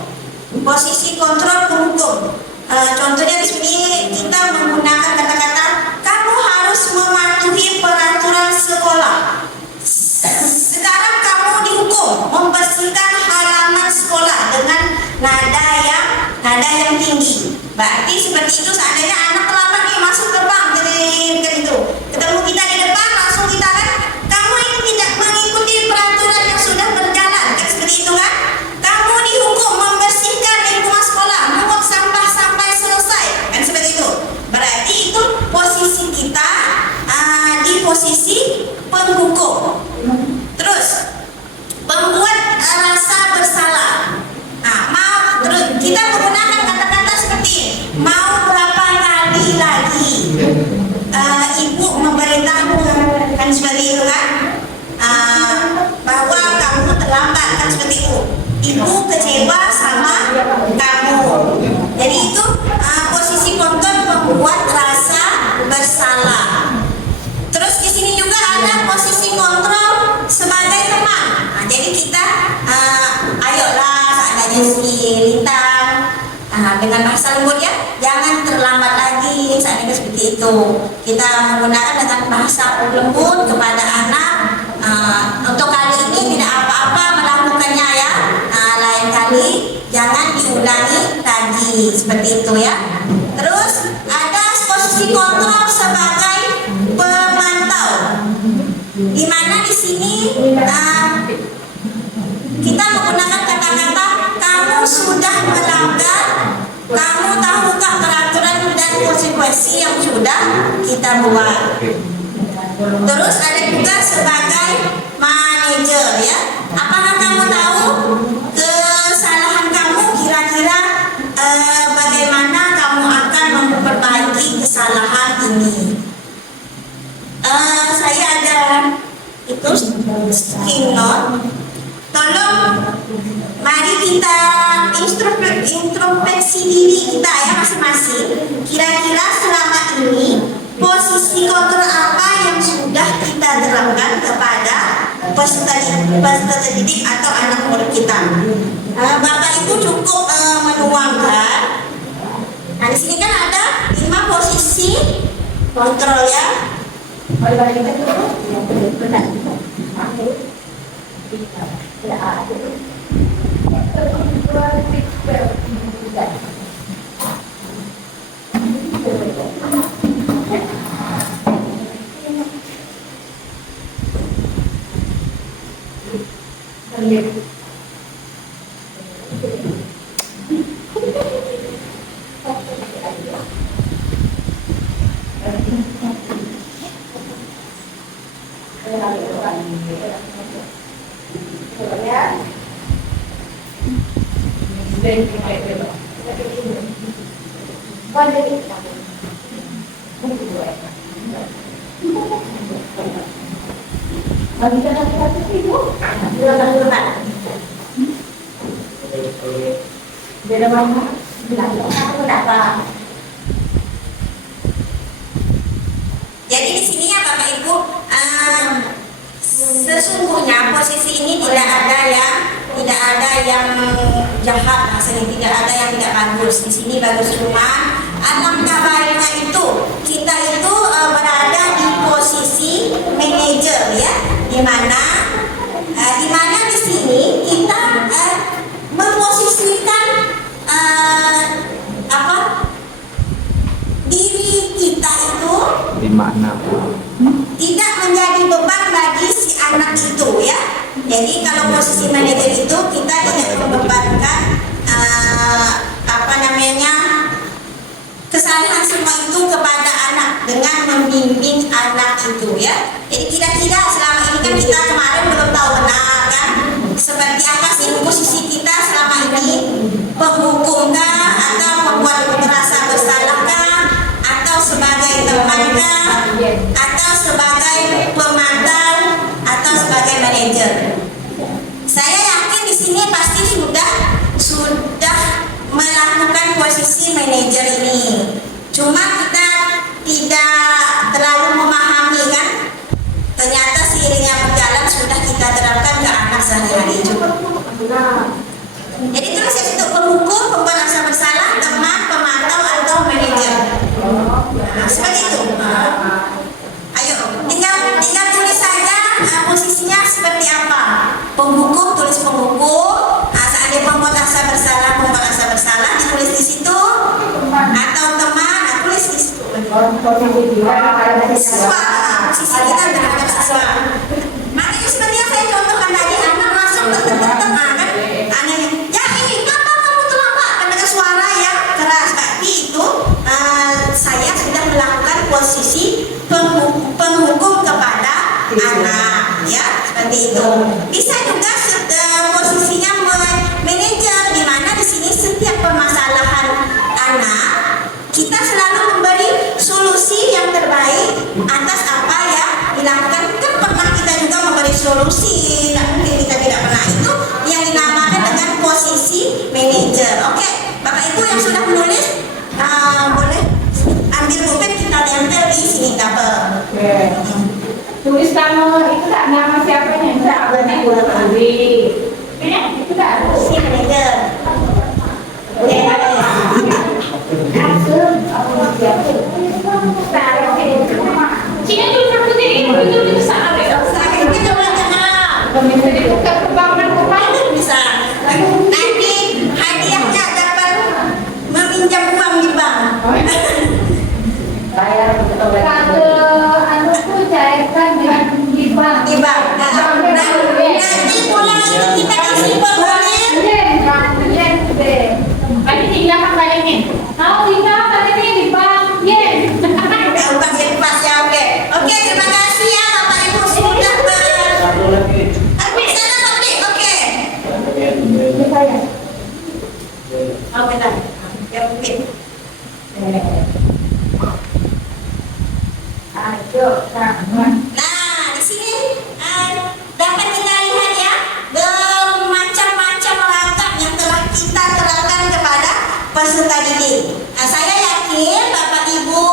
posisi kontrol penghukum. Contohnya di sini kita menggunakan kata-kata kamu harus mematuhi peraturan sekolah. Sekarang kamu dihukum membersihkan halaman sekolah dengan nada yang tinggi. Berarti seperti itu seandainya anak terlambat nih masuk gerbang itu, ketemu kita di depan, langsung kita kan, kamu ini tidak mengikuti peraturan yang sudah berjalan, kan seperti itu kan? Kamu dihukum membersihkan lingkungan sekolah, mungut sampah sampai selesai, kan seperti itu. Berarti itu posisi kita di posisi penghukum. Terus membuat rasa bersalah. Terus kita menggunakan kata-kata seperti mau berapa kali lagi ibu memberitahu, kan seperti itu kan, bahwa kamu terlambat, kan seperti itu. Ibu kecewa sama kamu. Jadi itu posisi kontrol membuat rasa bersalah. Terus di sini juga ada posisi kontrol sebagai teman. Jadi kita ayolah seadanya si Lintang, dengan bahasa lembut, ya, jangan terlambat lagi, seadanya seperti itu. Kita menggunakan dengan bahasa lembut kepada anak. Untuk kali ini tidak apa-apa melakukannya, ya. Lain kali jangan diulangi lagi, seperti itu, ya. Terus ada posisi kontrol sebagai pemantau, di mana di sini kita menggunakan kata-kata kamu sudah melanggar, kamu tahukah peraturan dan konsekuensi yang sudah kita buat. Terus ada juga sebagai manajer, ya. Apakah kamu tahu kesalahan kamu, kira-kira bagaimana kamu akan memperbaiki kesalahan ini? Saya ada itu screenshot. Tolong mari kita introspeksi diri kita, ya, masing-masing. Kira-kira selama ini posisi kontrol apa yang sudah kita terapkan kepada peserta didik atau anak murid kita? Bapak Ibu cukup menuangkan. Nah, di sini kan ada 5 posisi kontrol, ya. Oleh kita itu yang benar. Tidak ada. Jadi di sini ya Bapak Ibu, sesungguhnya posisi ini tidak ada yang jahat, maksudnya tidak ada yang tidak bagus. Di sini bagus, cuma alangkah baiknya itu kita itu berada di posisi manajer ya, di mana di sini kita memposisikan diri kita itu di mana tidak menjadi beban bagi si anak itu ya. Jadi kalau posisi manajer itu kita tidak membebankan kesalahan semua itu kepada anak dengan membimbing anak itu ya. Jadi kira-kira selama ini kan kita kemarin belum tahu benar kan seperti apa sih posisi kita selama ini, penghukumkah atau membuat merasa bersalahkah, atau sebagai temannya, atau sebagai pemantau, atau sebagai manajer. Saya yakin di sini pasti sudah melakukan posisi manajer ini. Cuma kita tidak terlalu memahami kan. Ternyata seiringnya berjalan sudah kita terapkan ke anak sehari-hari juga. Jadi terus untuk penghukum, pembuat rasa bersalah, teman, pemantau, atau manajer. Nah, seperti itu. Ayo, tinggal tulis saja posisinya seperti apa. Penghukum, tulis penghukum. Seandainya pembuat rasa bersalah, ditulis di situ. Atau teman, tulis di situ. Siswa kita terhadap siswa. Makanya seperti yang saya contohkan tadi, anak masuk tetap kan. Anaknya, ya ini kenapa kamu terlambat? Karena suara yang keras. Tapi itu saya sudah melakukan posisi penghukum kepada anak, ya seperti itu. Bisa juga posisinya manajer, di mana di sini setiap permasalahan anak kita selalu memberi solusi yang terbaik atas apa yang dilakukan. Kan pernah kita juga memberi solusi, tidak mungkin kita tidak pernah. Itu yang dinamakan dengan posisi manajer. Oke, Bapak Ibu yang sudah menulis boleh ambil pulpen, kita tempel di sini tabel. Tulis nama itu tak nama siapa yang tak berarti boleh tulis. Itu tak Posisi manajer. Oke, Cina tu nak jadi itu sana deh. saya kita belajar. Jadi bukan kebanggaan Bisa. Nanti hadiahnya dapat meminjam uang di bank. Kata anu tu cairkan dengan di bank. Di bank. Nanti pulang ini kita kasih formulir. Yen deh. Tadi tinggal kembali ni. Tahu tinggal tadi di bank. Yen. Uang lepas ya, oke. Oke, terima kasih ya Bapak Ibu sudah sana Pak, oke. Oke dah. Ya mungkin. Nah, di sini dapat kita lihat ya bermacam-macam ragam yang telah kita terapkan kepada peserta didik. Nah, saya yakin Bapak Ibu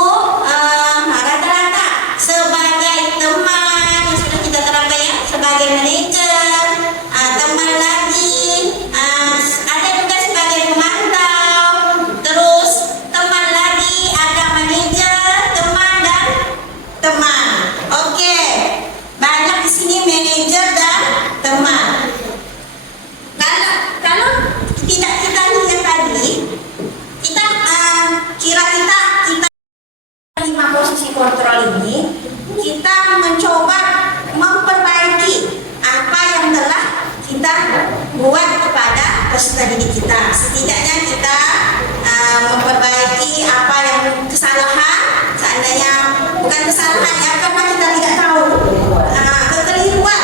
rata-rata sebagai teman yang sudah kita terapkan ya, sebagai manajer, teman lagi, ada juga sebagai pemantau, terus teman lagi, ada manajer, teman dan teman. kontrol ini kita mencoba memperbaiki apa yang telah kita buat kepada peserta didik kita. Setidaknya kita memperbaiki apa yang kesalahan, seandainya bukan kesalahan ya, karena kita tidak tahu kekeliruan.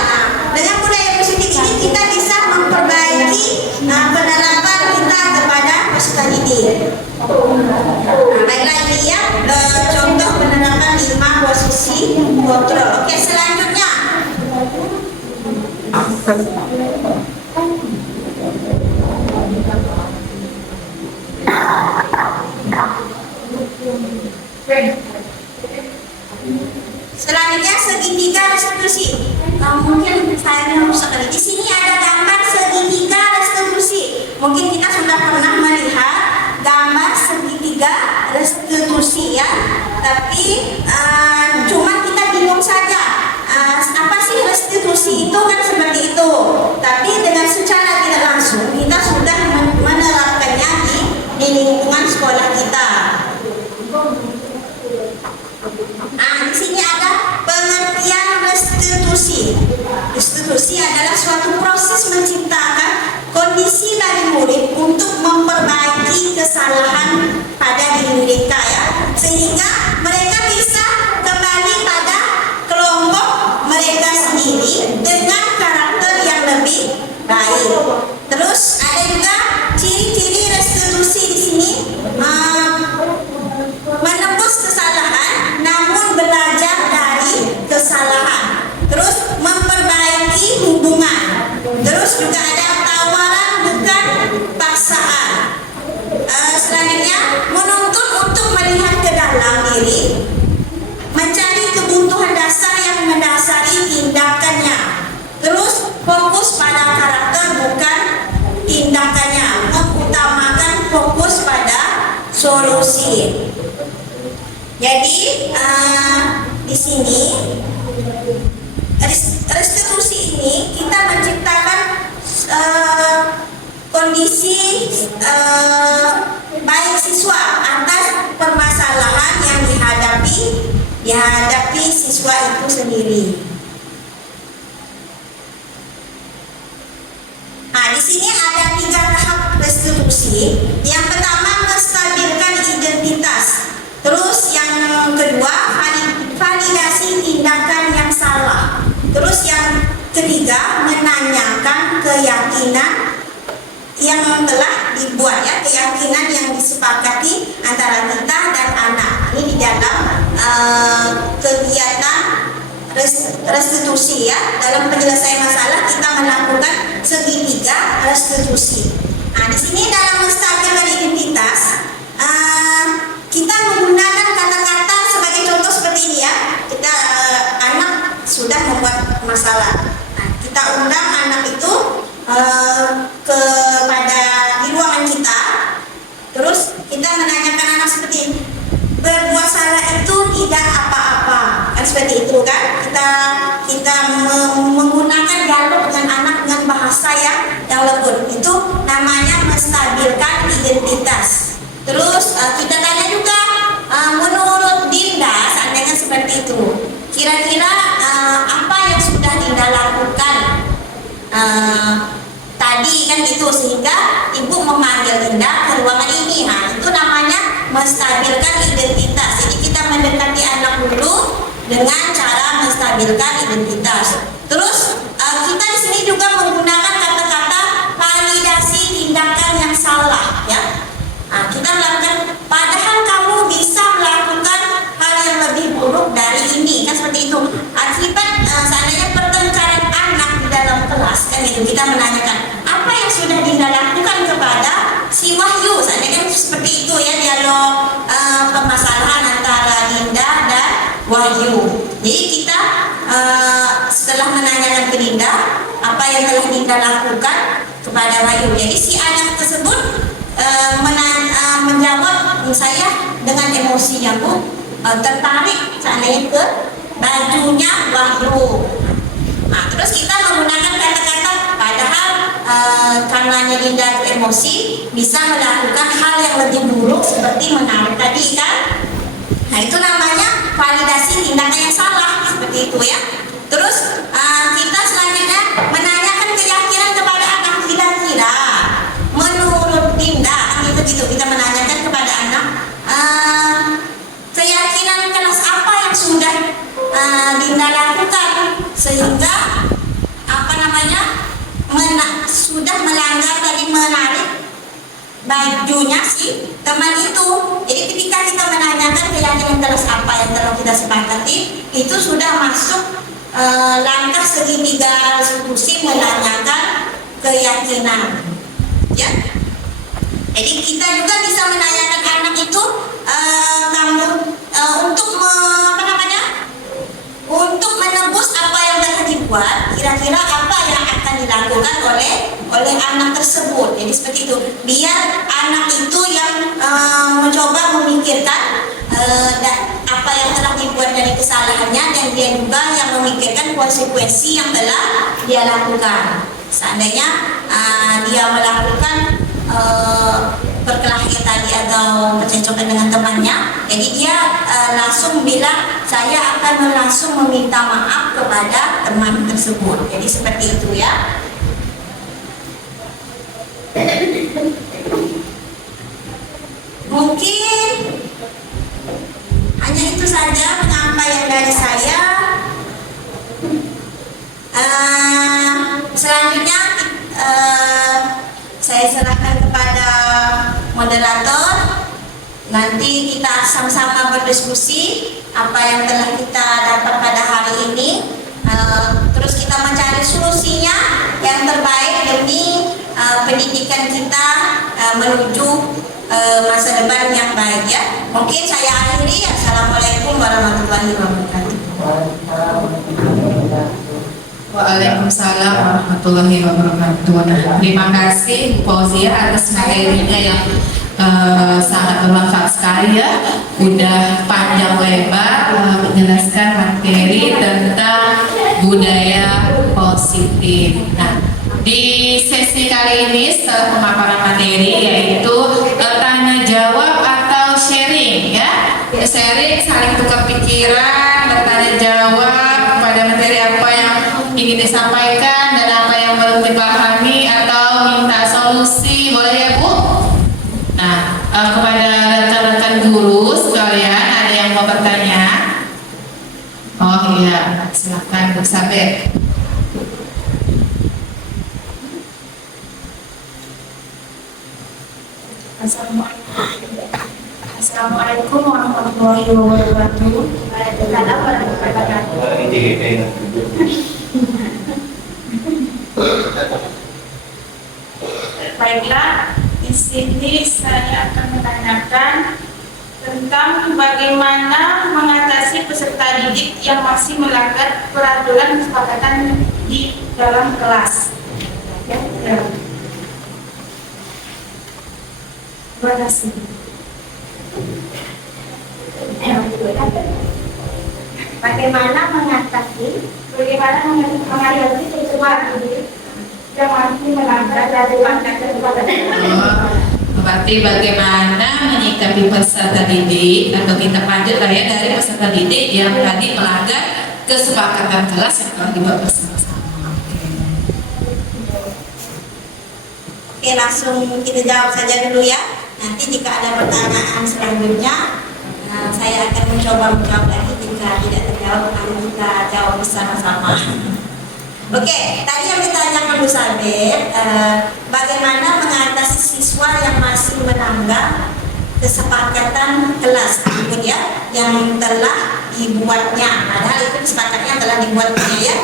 Dengan budaya positif ini kita bisa memperbaiki penerapan kita kepada peserta didik. Baiklah, ini ya contoh penerapan 5 posisi kontrol. Oke, selanjutnya segitiga restitusi. Mungkin saya harus sekali di sini ada gambar segitiga restitusi. Mungkin kita sudah pernah melihat gambar segitiga restitusi ya, tapi cuma kita bingung saja apa sih restitusi itu, kan seperti itu. Tapi dengan secara tidak langsung kita sudah menerapkannya di lingkungan sekolah kita. Di sini ada pengertian restitusi. Restitusi adalah suatu proses menciptakan kondisi bagi murid untuk memperbaiki kesalahan pada diri mereka ya, sehingga mereka bisa kembali pada kelompok mereka sendiri dengan karakter yang lebih baik. Terus ada juga ciri-ciri restitusi di sini, menembus kesalahan namun belajar dari kesalahan, terus memperbaiki hubungan, terus juga ada tawaran bukan paksaan. Selanjutnya menuntut untuk melihat ke dalam diri, mencari kebutuhan dasar yang mendasari tindakannya, terus fokus pada karakter bukan tindakannya, mengutamakan fokus pada solusi. Jadi di sini restitusi ini kita menciptakan kondisi baik siswa atas permasalahan yang dihadapi siswa itu sendiri. Di sini ada 3 tahap restitusi. Yang pertama menstabilkan identitas. Terus yang kedua validasi tindakan yang salah. Terus yang ketiga menanyakan keyakinan yang telah dibuat ya, keyakinan yang disepakati antara kita dan anak. Ini di dalam kegiatan restitusi ya. Dalam penyelesaian masalah kita melakukan segitiga restitusi. Di sini dalam menstabilkan identitas kita menggunakan kata-kata sebagai contoh seperti ini ya. Kita anak sudah membuat masalah. Kita undang anak itu kepada di ruangan kita. Terus kita menanyakan anak seperti ini, berbuat salah itu tidak apa-apa, kan seperti itu kan. Kita menggunakan dialog dengan anak dengan bahasa yang lembut. Itu namanya menstabilkan identitas. Terus kita tanya juga, menurut Dinda, seandainya seperti itu, kira-kira apa yang sudah Dinda lakukan tadi kan gitu, sehingga ibu memanggil Dinda ke ruangan ini. Itu namanya menstabilkan identitas. Jadi kita mendekati anak dulu dengan cara menstabilkan identitas. Terus kita di sini juga menggunakan kata-kata validasi tindakan yang salah ya. Kita melakukan, padahal kamu bisa melakukan hal yang lebih buruk dari ini, kan seperti itu. Akibat seandainya pertengkaran anak di dalam kelas kan itu, kita menanyakan apa yang sudah Dinda lakukan kepada si Wahyu, seandainya seperti itu ya, dialog permasalahan antara Dinda dan Wahyu. Jadi kita setelah menanyakan ke Dinda apa yang telah Dinda lakukan kepada Wahyu, jadi si anak tersebut menjawab, saya dengan emosinya Bu tertarik seandainya ke bajunya Wahyu. Terus kita menggunakan kata-kata, padahal karenanya Dinda emosi bisa melakukan hal yang lebih buruk seperti menarik tadi kan. Itu namanya validasi bajunya si teman itu. Jadi ketika kita menanyakan keyakinan kelas apa yang telah kita sepakati, itu sudah masuk langkah segitiga diskusi menanyakan keyakinan. Ya. Jadi kita juga bisa menanyakan anak itu untuk untuk menebus apa yang telah dibuat, kira-kira apa yang akan dilakukan oleh anak tersebut. Jadi seperti itu, biar anak itu yang mencoba memikirkan apa yang telah dibuat dari kesalahannya, dan dia juga yang memikirkan konsekuensi yang telah dia lakukan. Seandainya dia melakukan perkelahian tadi atau percekcokan dengan temannya, jadi dia langsung bilang, saya akan langsung meminta maaf kepada teman tersebut. Jadi seperti itu ya. Mungkin hanya itu saja penyampaian dari saya. Selanjutnya saya serahkan kepada moderator. Nanti kita sama-sama berdiskusi apa yang telah kita dapat pada hari ini. Terus kita mencari solusinya yang terbaik demi pendidikan kita menuju masa depan yang baik ya. Mungkin saya akhiri. Assalamualaikum warahmatullahi wabarakatuh. Waalaikumsalam warahmatullahi wabarakatuh. Nah, terima kasih Bu Fauzia atas materinya yang sangat bermanfaat sekali ya. Udah panjang lebar menjelaskan materi tentang budaya positif. Nah, di sesi kali ini setelah pemaparan materi yaitu tanya jawab atau sharing ya. Sharing, saling tukar pikiran, bertanya jawab kepada materi apa yang ingin disampaikan dan apa yang belum dipahami atau minta solusi, boleh ya Bu? Nah, kepada rekan-rekan guru sekalian, ada yang mau bertanya? Oh iya, silakan Bu Sabet. Assalamualaikum warahmatullahi wabarakatuh. Waalaikumsalam warahmatullahi wabarakatuh. Baiklah, di sini saya akan menanyakan tentang bagaimana mengatasi peserta didik yang masih melanggar peraturan kesepakatan di dalam kelas. Ya. Terima kasih. Bagaimana mengatasi semua didik Yang masih melanggar peraturan kesepakatan. Berarti bagaimana menyikapi peserta didik, atau kita lanjut lah ya dari peserta didik yang tadi melanggar kesepakatan kelas yang telah dibuat bersama-sama. Oke, langsung kita jawab saja dulu ya. Nanti jika ada pertanyaan selanjutnya, saya akan mencoba menjawab lagi. Jika tidak terjawab, nanti kita jawab bersama-sama. Oke, tadi yang ditanyakan Bu Sabet, bagaimana mengatasi siswa yang masih melanggar kesepakatan kelas gitu ya, yang telah dibuatnya. Padahal itu kesepakatannya telah dibuatnya ya.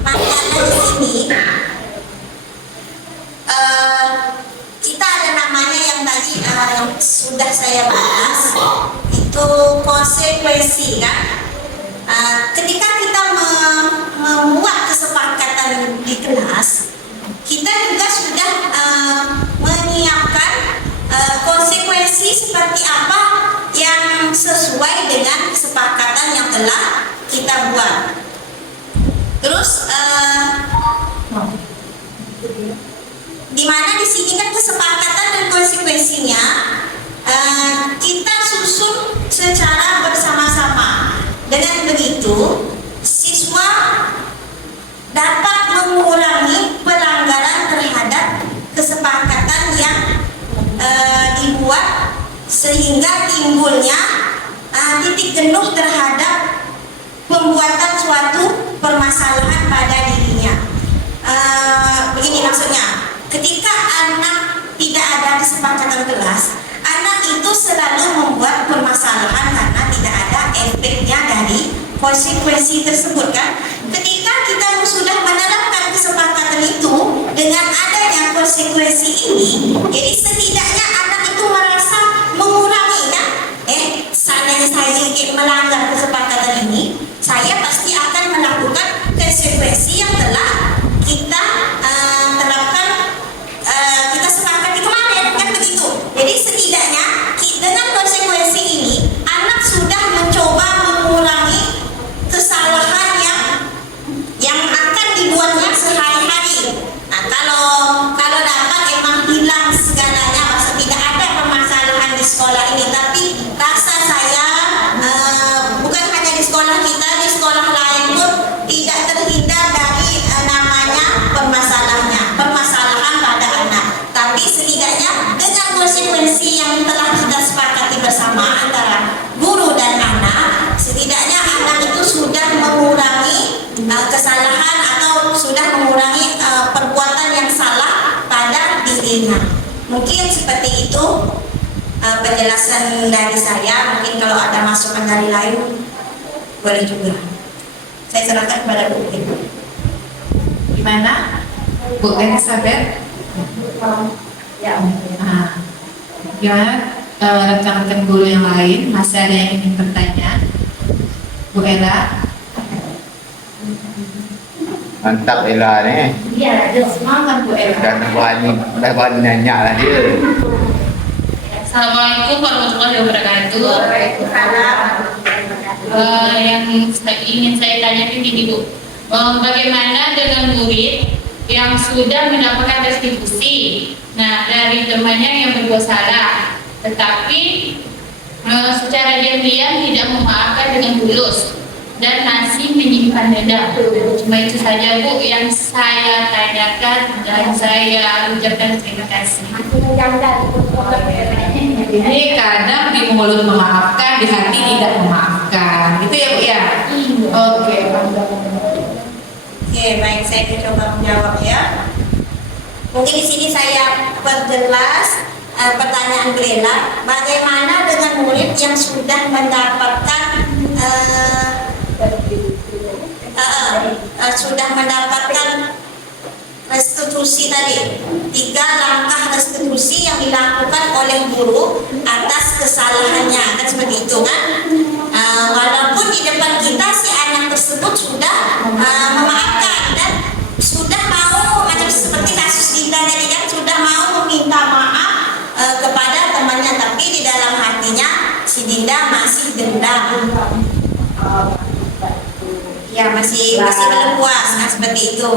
Makanya di sini kita ada namanya yang tadi yang sudah saya bahas, itu konsekuensi kan. Ketika kita membuat kesepakatan di kelas, kita juga sudah menyiapkan konsekuensi seperti apa yang sesuai dengan kesepakatan yang telah kita buat. Terus di mana di sini kan kesepakatan dan konsekuensinya kita susun secara bersama-sama. Dengan begitu, siswa dapat mengurangi pelanggaran terhadap kesepakatan yang dibuat, sehingga timbulnya titik jenuh terhadap pembuatan suatu permasalahan pada dirinya. Begini maksudnya, ketika anak kesepakatan kelas, anak itu selalu membuat permasalahan karena tidak ada efeknya dari konsekuensi tersebut kan. Ketika kita sudah menerapkan kesepakatan itu dengan adanya konsekuensi ini, jadi setidaknya anak itu merasa mengurangi kan. Seandainya saya ingin melanggar kesepakatan ini, saya pasti akan melakukan konsekuensi yang telah kita terapkan, kita sepakati kemarin kan begitu. Jadi setidaknya dengan konsekuensi ini anak sudah mencoba mengurangi kesalahan yang akan dibuatnya sehari-hari. Nah, kalau dapat emang hilang segalanya, maksud tidak ada permasalahan di sekolah ini, tapi rasa saya bukan hanya di sekolah kita, di sekolah lain pun tidak terhindar dari namanya permasalahan pada anak. Tapi setidaknya dengan konsekuensi yang telah kita sepakati bersama antara guru dan anak, setidaknya anak itu sudah mengurangi kesalahan atau sudah mengurangi perbuatan yang salah pada dirinya. Mungkin seperti itu penjelasan dari saya. Mungkin kalau ada masukan dari lain boleh juga. Saya serahkan kepada Bu. Gimana? Bu Elizabeth? Ya. Gimana rekan-rekan guru yang lain? Masih ada yang ingin bertanya? Bu Ella? Mantap Ella ni. Iya, semangat Bu Ella. Dah berani nanya lah dia. Assalamualaikum warahmatullahi wabarakatuh. Yang ingin saya tanyakan gini Bu, bagaimana dengan murid yang sudah mendapatkan restitusi, nah dari temannya yang berbuat salah, tetapi secara diam-diam tidak memaafkan dengan tulus dan masih menyimpan dendam. Cuma itu saja Bu yang saya tanyakan dan saya ucapkan terima kasih. Jadi kadang di mulut memaafkan, di hati tidak memaafkan, gitu ya Bu ya? Oke. Oke, baik, saya coba menjawab ya. Mungkin di sini saya perjelas pertanyaan Bella, bagaimana dengan murid yang sudah mendapatkan restitusi tadi, 3 langkah restitusi yang dilakukan oleh guru atas kesalahannya, kan seperti itu kan. Walaupun di depan kita si anak tersebut sudah memaafkan dan sudah mau, macam seperti kasus Dinda tadi kan, sudah mau meminta maaf kepada temannya, tapi di dalam hatinya si Dinda masih dendam. Ya, masih belum puas, nah seperti itu.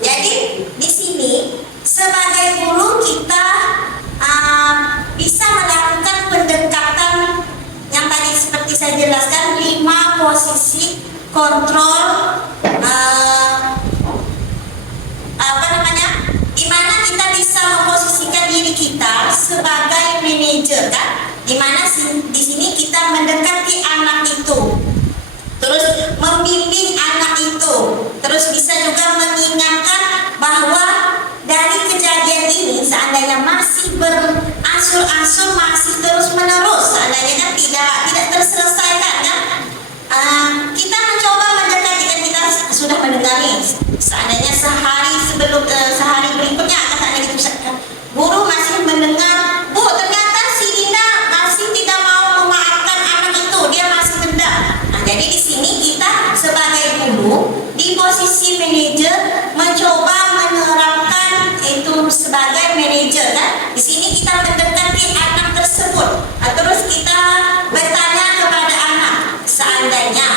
Jadi di sini sebagai guru kita bisa melakukan pendekatan yang tadi seperti saya jelaskan, 5 posisi kontrol, di mana kita bisa memposisikan diri kita sebagai manajer kan, di mana di sini kita mendekati anak itu, terus membimbing anak itu, terus bisa juga mengingatkan bahwa dari kejadian ini seandainya masih beransur-ansur, masih terus menerus, seandainya kan tidak terselesaikan kan, kita mencoba mendekati, kan kita sudah mendekati, seandainya sehari berikutnya akan ada gitu, guru masih mendengar, Bu ternyata si Dinda masih tidak mau memaafkan anak itu, dia masih dendam. Jadi di sini kita sebagai guru di posisi manajer mencoba menerapkan itu sebagai manajer kan. Di sini kita mendekati anak tersebut, terus kita bertanya kepada anak, seandainya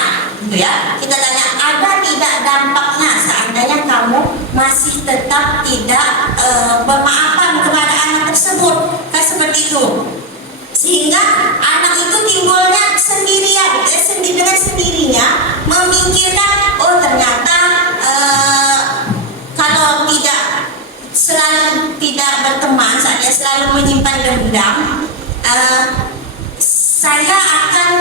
gitu ya, kita tanya ada tidak dampaknya seandainya kamu masih tetap tidak bermaafan kepada anak tersebut, kan seperti itu. Sehingga anak itu timbulnya sendirian, dengan sendirinya memikirkan, oh ternyata kalau selalu tidak berteman, saya selalu menyimpan dendam, saya akan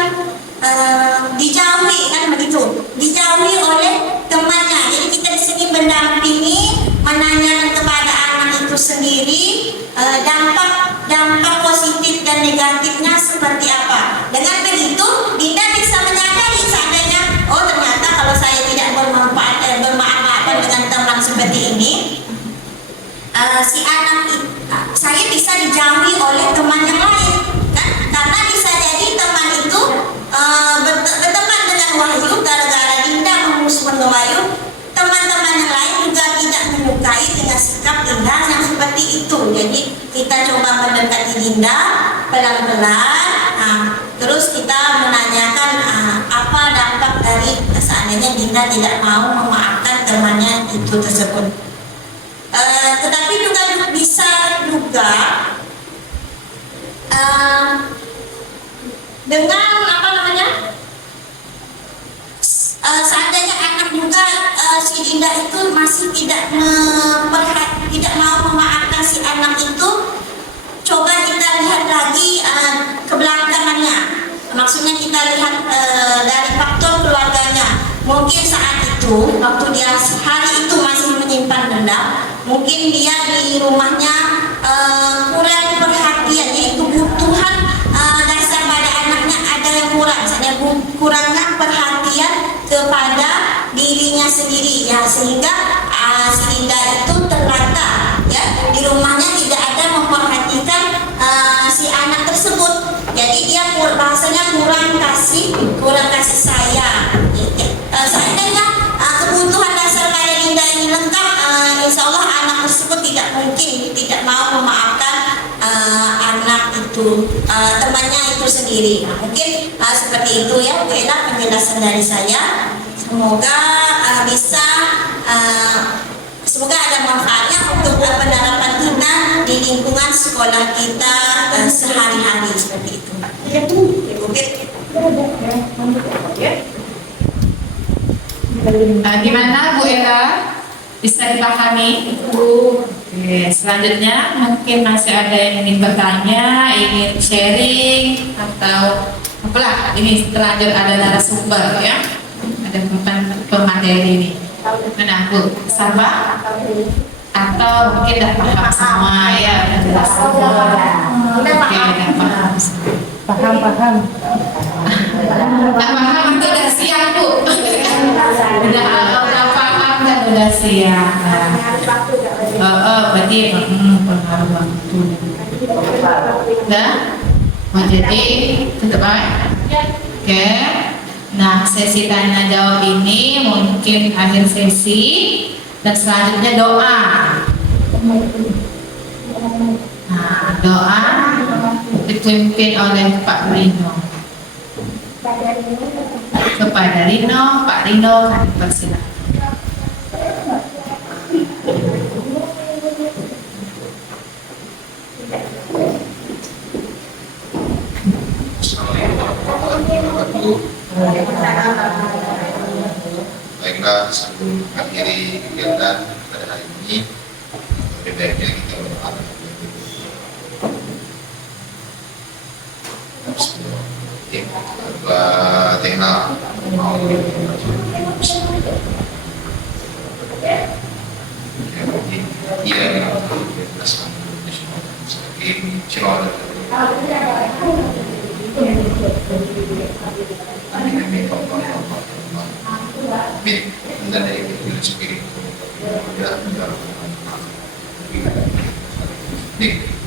dijauhi kan begitu, dijauhi oleh temannya. Jadi kita di sini mendampingi, menanyakan kepada anak itu sendiri dampak si anak saya bisa dijauhi oleh teman yang lain, kan? Karena bisa jadi teman itu berteman dengan Wahyu gara-gara Dinda memusuhi Wahyu. Teman-teman yang lain juga tidak menyukai dengan sikap Dinda yang seperti itu. Jadi kita coba mendekati Dinda pelan-pelan, terus kita menanyakan apa dampak dari seandainya Dinda tidak mau memaafkan temannya itu tersebut. Tetapi juga bisa juga dengan apa namanya, seandainya anak juga si Dinda itu masih tidak mau memaafkan si anak itu, coba kita lihat lagi kebelakangannya. Maksudnya kita lihat dari faktor keluarganya. Mungkin saat itu waktu dia hari itu masih menyimpan dendam, mungkin dia di rumahnya kurang perhatian, jadi kebutuhan dasar pada anaknya ada yang kurang, misalnya kurangnya perhatian kepada dirinya sendiri, ya, sehingga si Dinda itu terlantar, ya, di rumahnya tidak ada memperhatikan si anak tersebut. Jadi dia bahasanya kurang kasih sayang. Seandainya kebutuhan dasar kayak Dinda ini lengkap, insya Allah anak tersebut tidak mau memaafkan anak itu, temannya itu sendiri. Mungkin seperti itu ya, itulah penjelasan dari saya. Semoga semoga ada manfaatnya untuk penerapan kita di lingkungan sekolah kita sehari-hari seperti itu. Gimana Bu Era? Bisa dipahami? Oke, selanjutnya mungkin masih ada yang ingin bertanya, ingin sharing, atau apalah, ini terlanjur ada narasumber ya, ada pemateri ini. Mana Bu? Sabar? Atau mungkin udah paham semua ya, udah jelas semua. Oke, udah paham. Paham. Tak paham atau udah siap Bu? Udah paham dan udah siap. Berarti pengaruh waktu. Udah? Mau jadi tutup aja? Oke. Nah, sesi tanya jawab ini mungkin akhir sesi, dan selanjutnya doa. Nah, doa dipimpin oleh Pak Rino. Kepada Rino, Pak Rino kami persilakan. Baiklah, sebelum akhiri kegiatan pada hari ini, lebih baiknya kita berdoa. Al-Fatihah.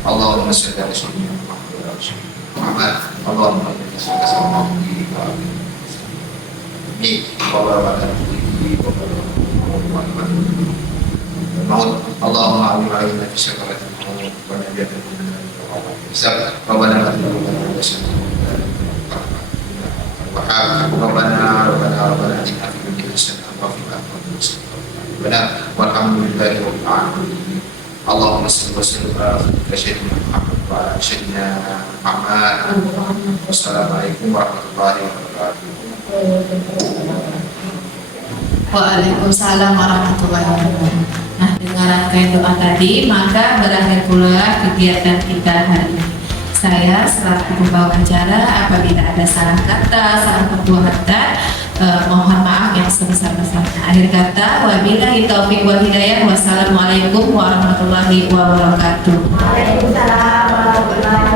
Allahumma shalli ala sayyidina Muhammad. Allahumma Allahumma amin alaina fi syakaratin wa nabiyatin Rabbana Rabbana atina fid dunya hasanah wa fil akhirati hasanah walhamdulillahi rabbil alamin. Allahumma salli wa sallim ala sayyidina Muhammad wa ala sayyidina Muhammad. Wassalamualaikum warahmatullahi wabarakatuh. Waalaikumsalam warahmatullahi wabarakatuh. Nah, dengan rangkaian doa tadi, maka berakhir pula kegiatan kita hari ini. Saya selaku pembawa acara, apabila ada salah kata, salah perbuatan, mohon maaf yang sebesar-besarnya. Akhir kata, wabillahi taufiq wal hidayah. Wassalamualaikum warahmatullahi wabarakatuh. Waalaikumsalam warahmatullahi wabarakatuh.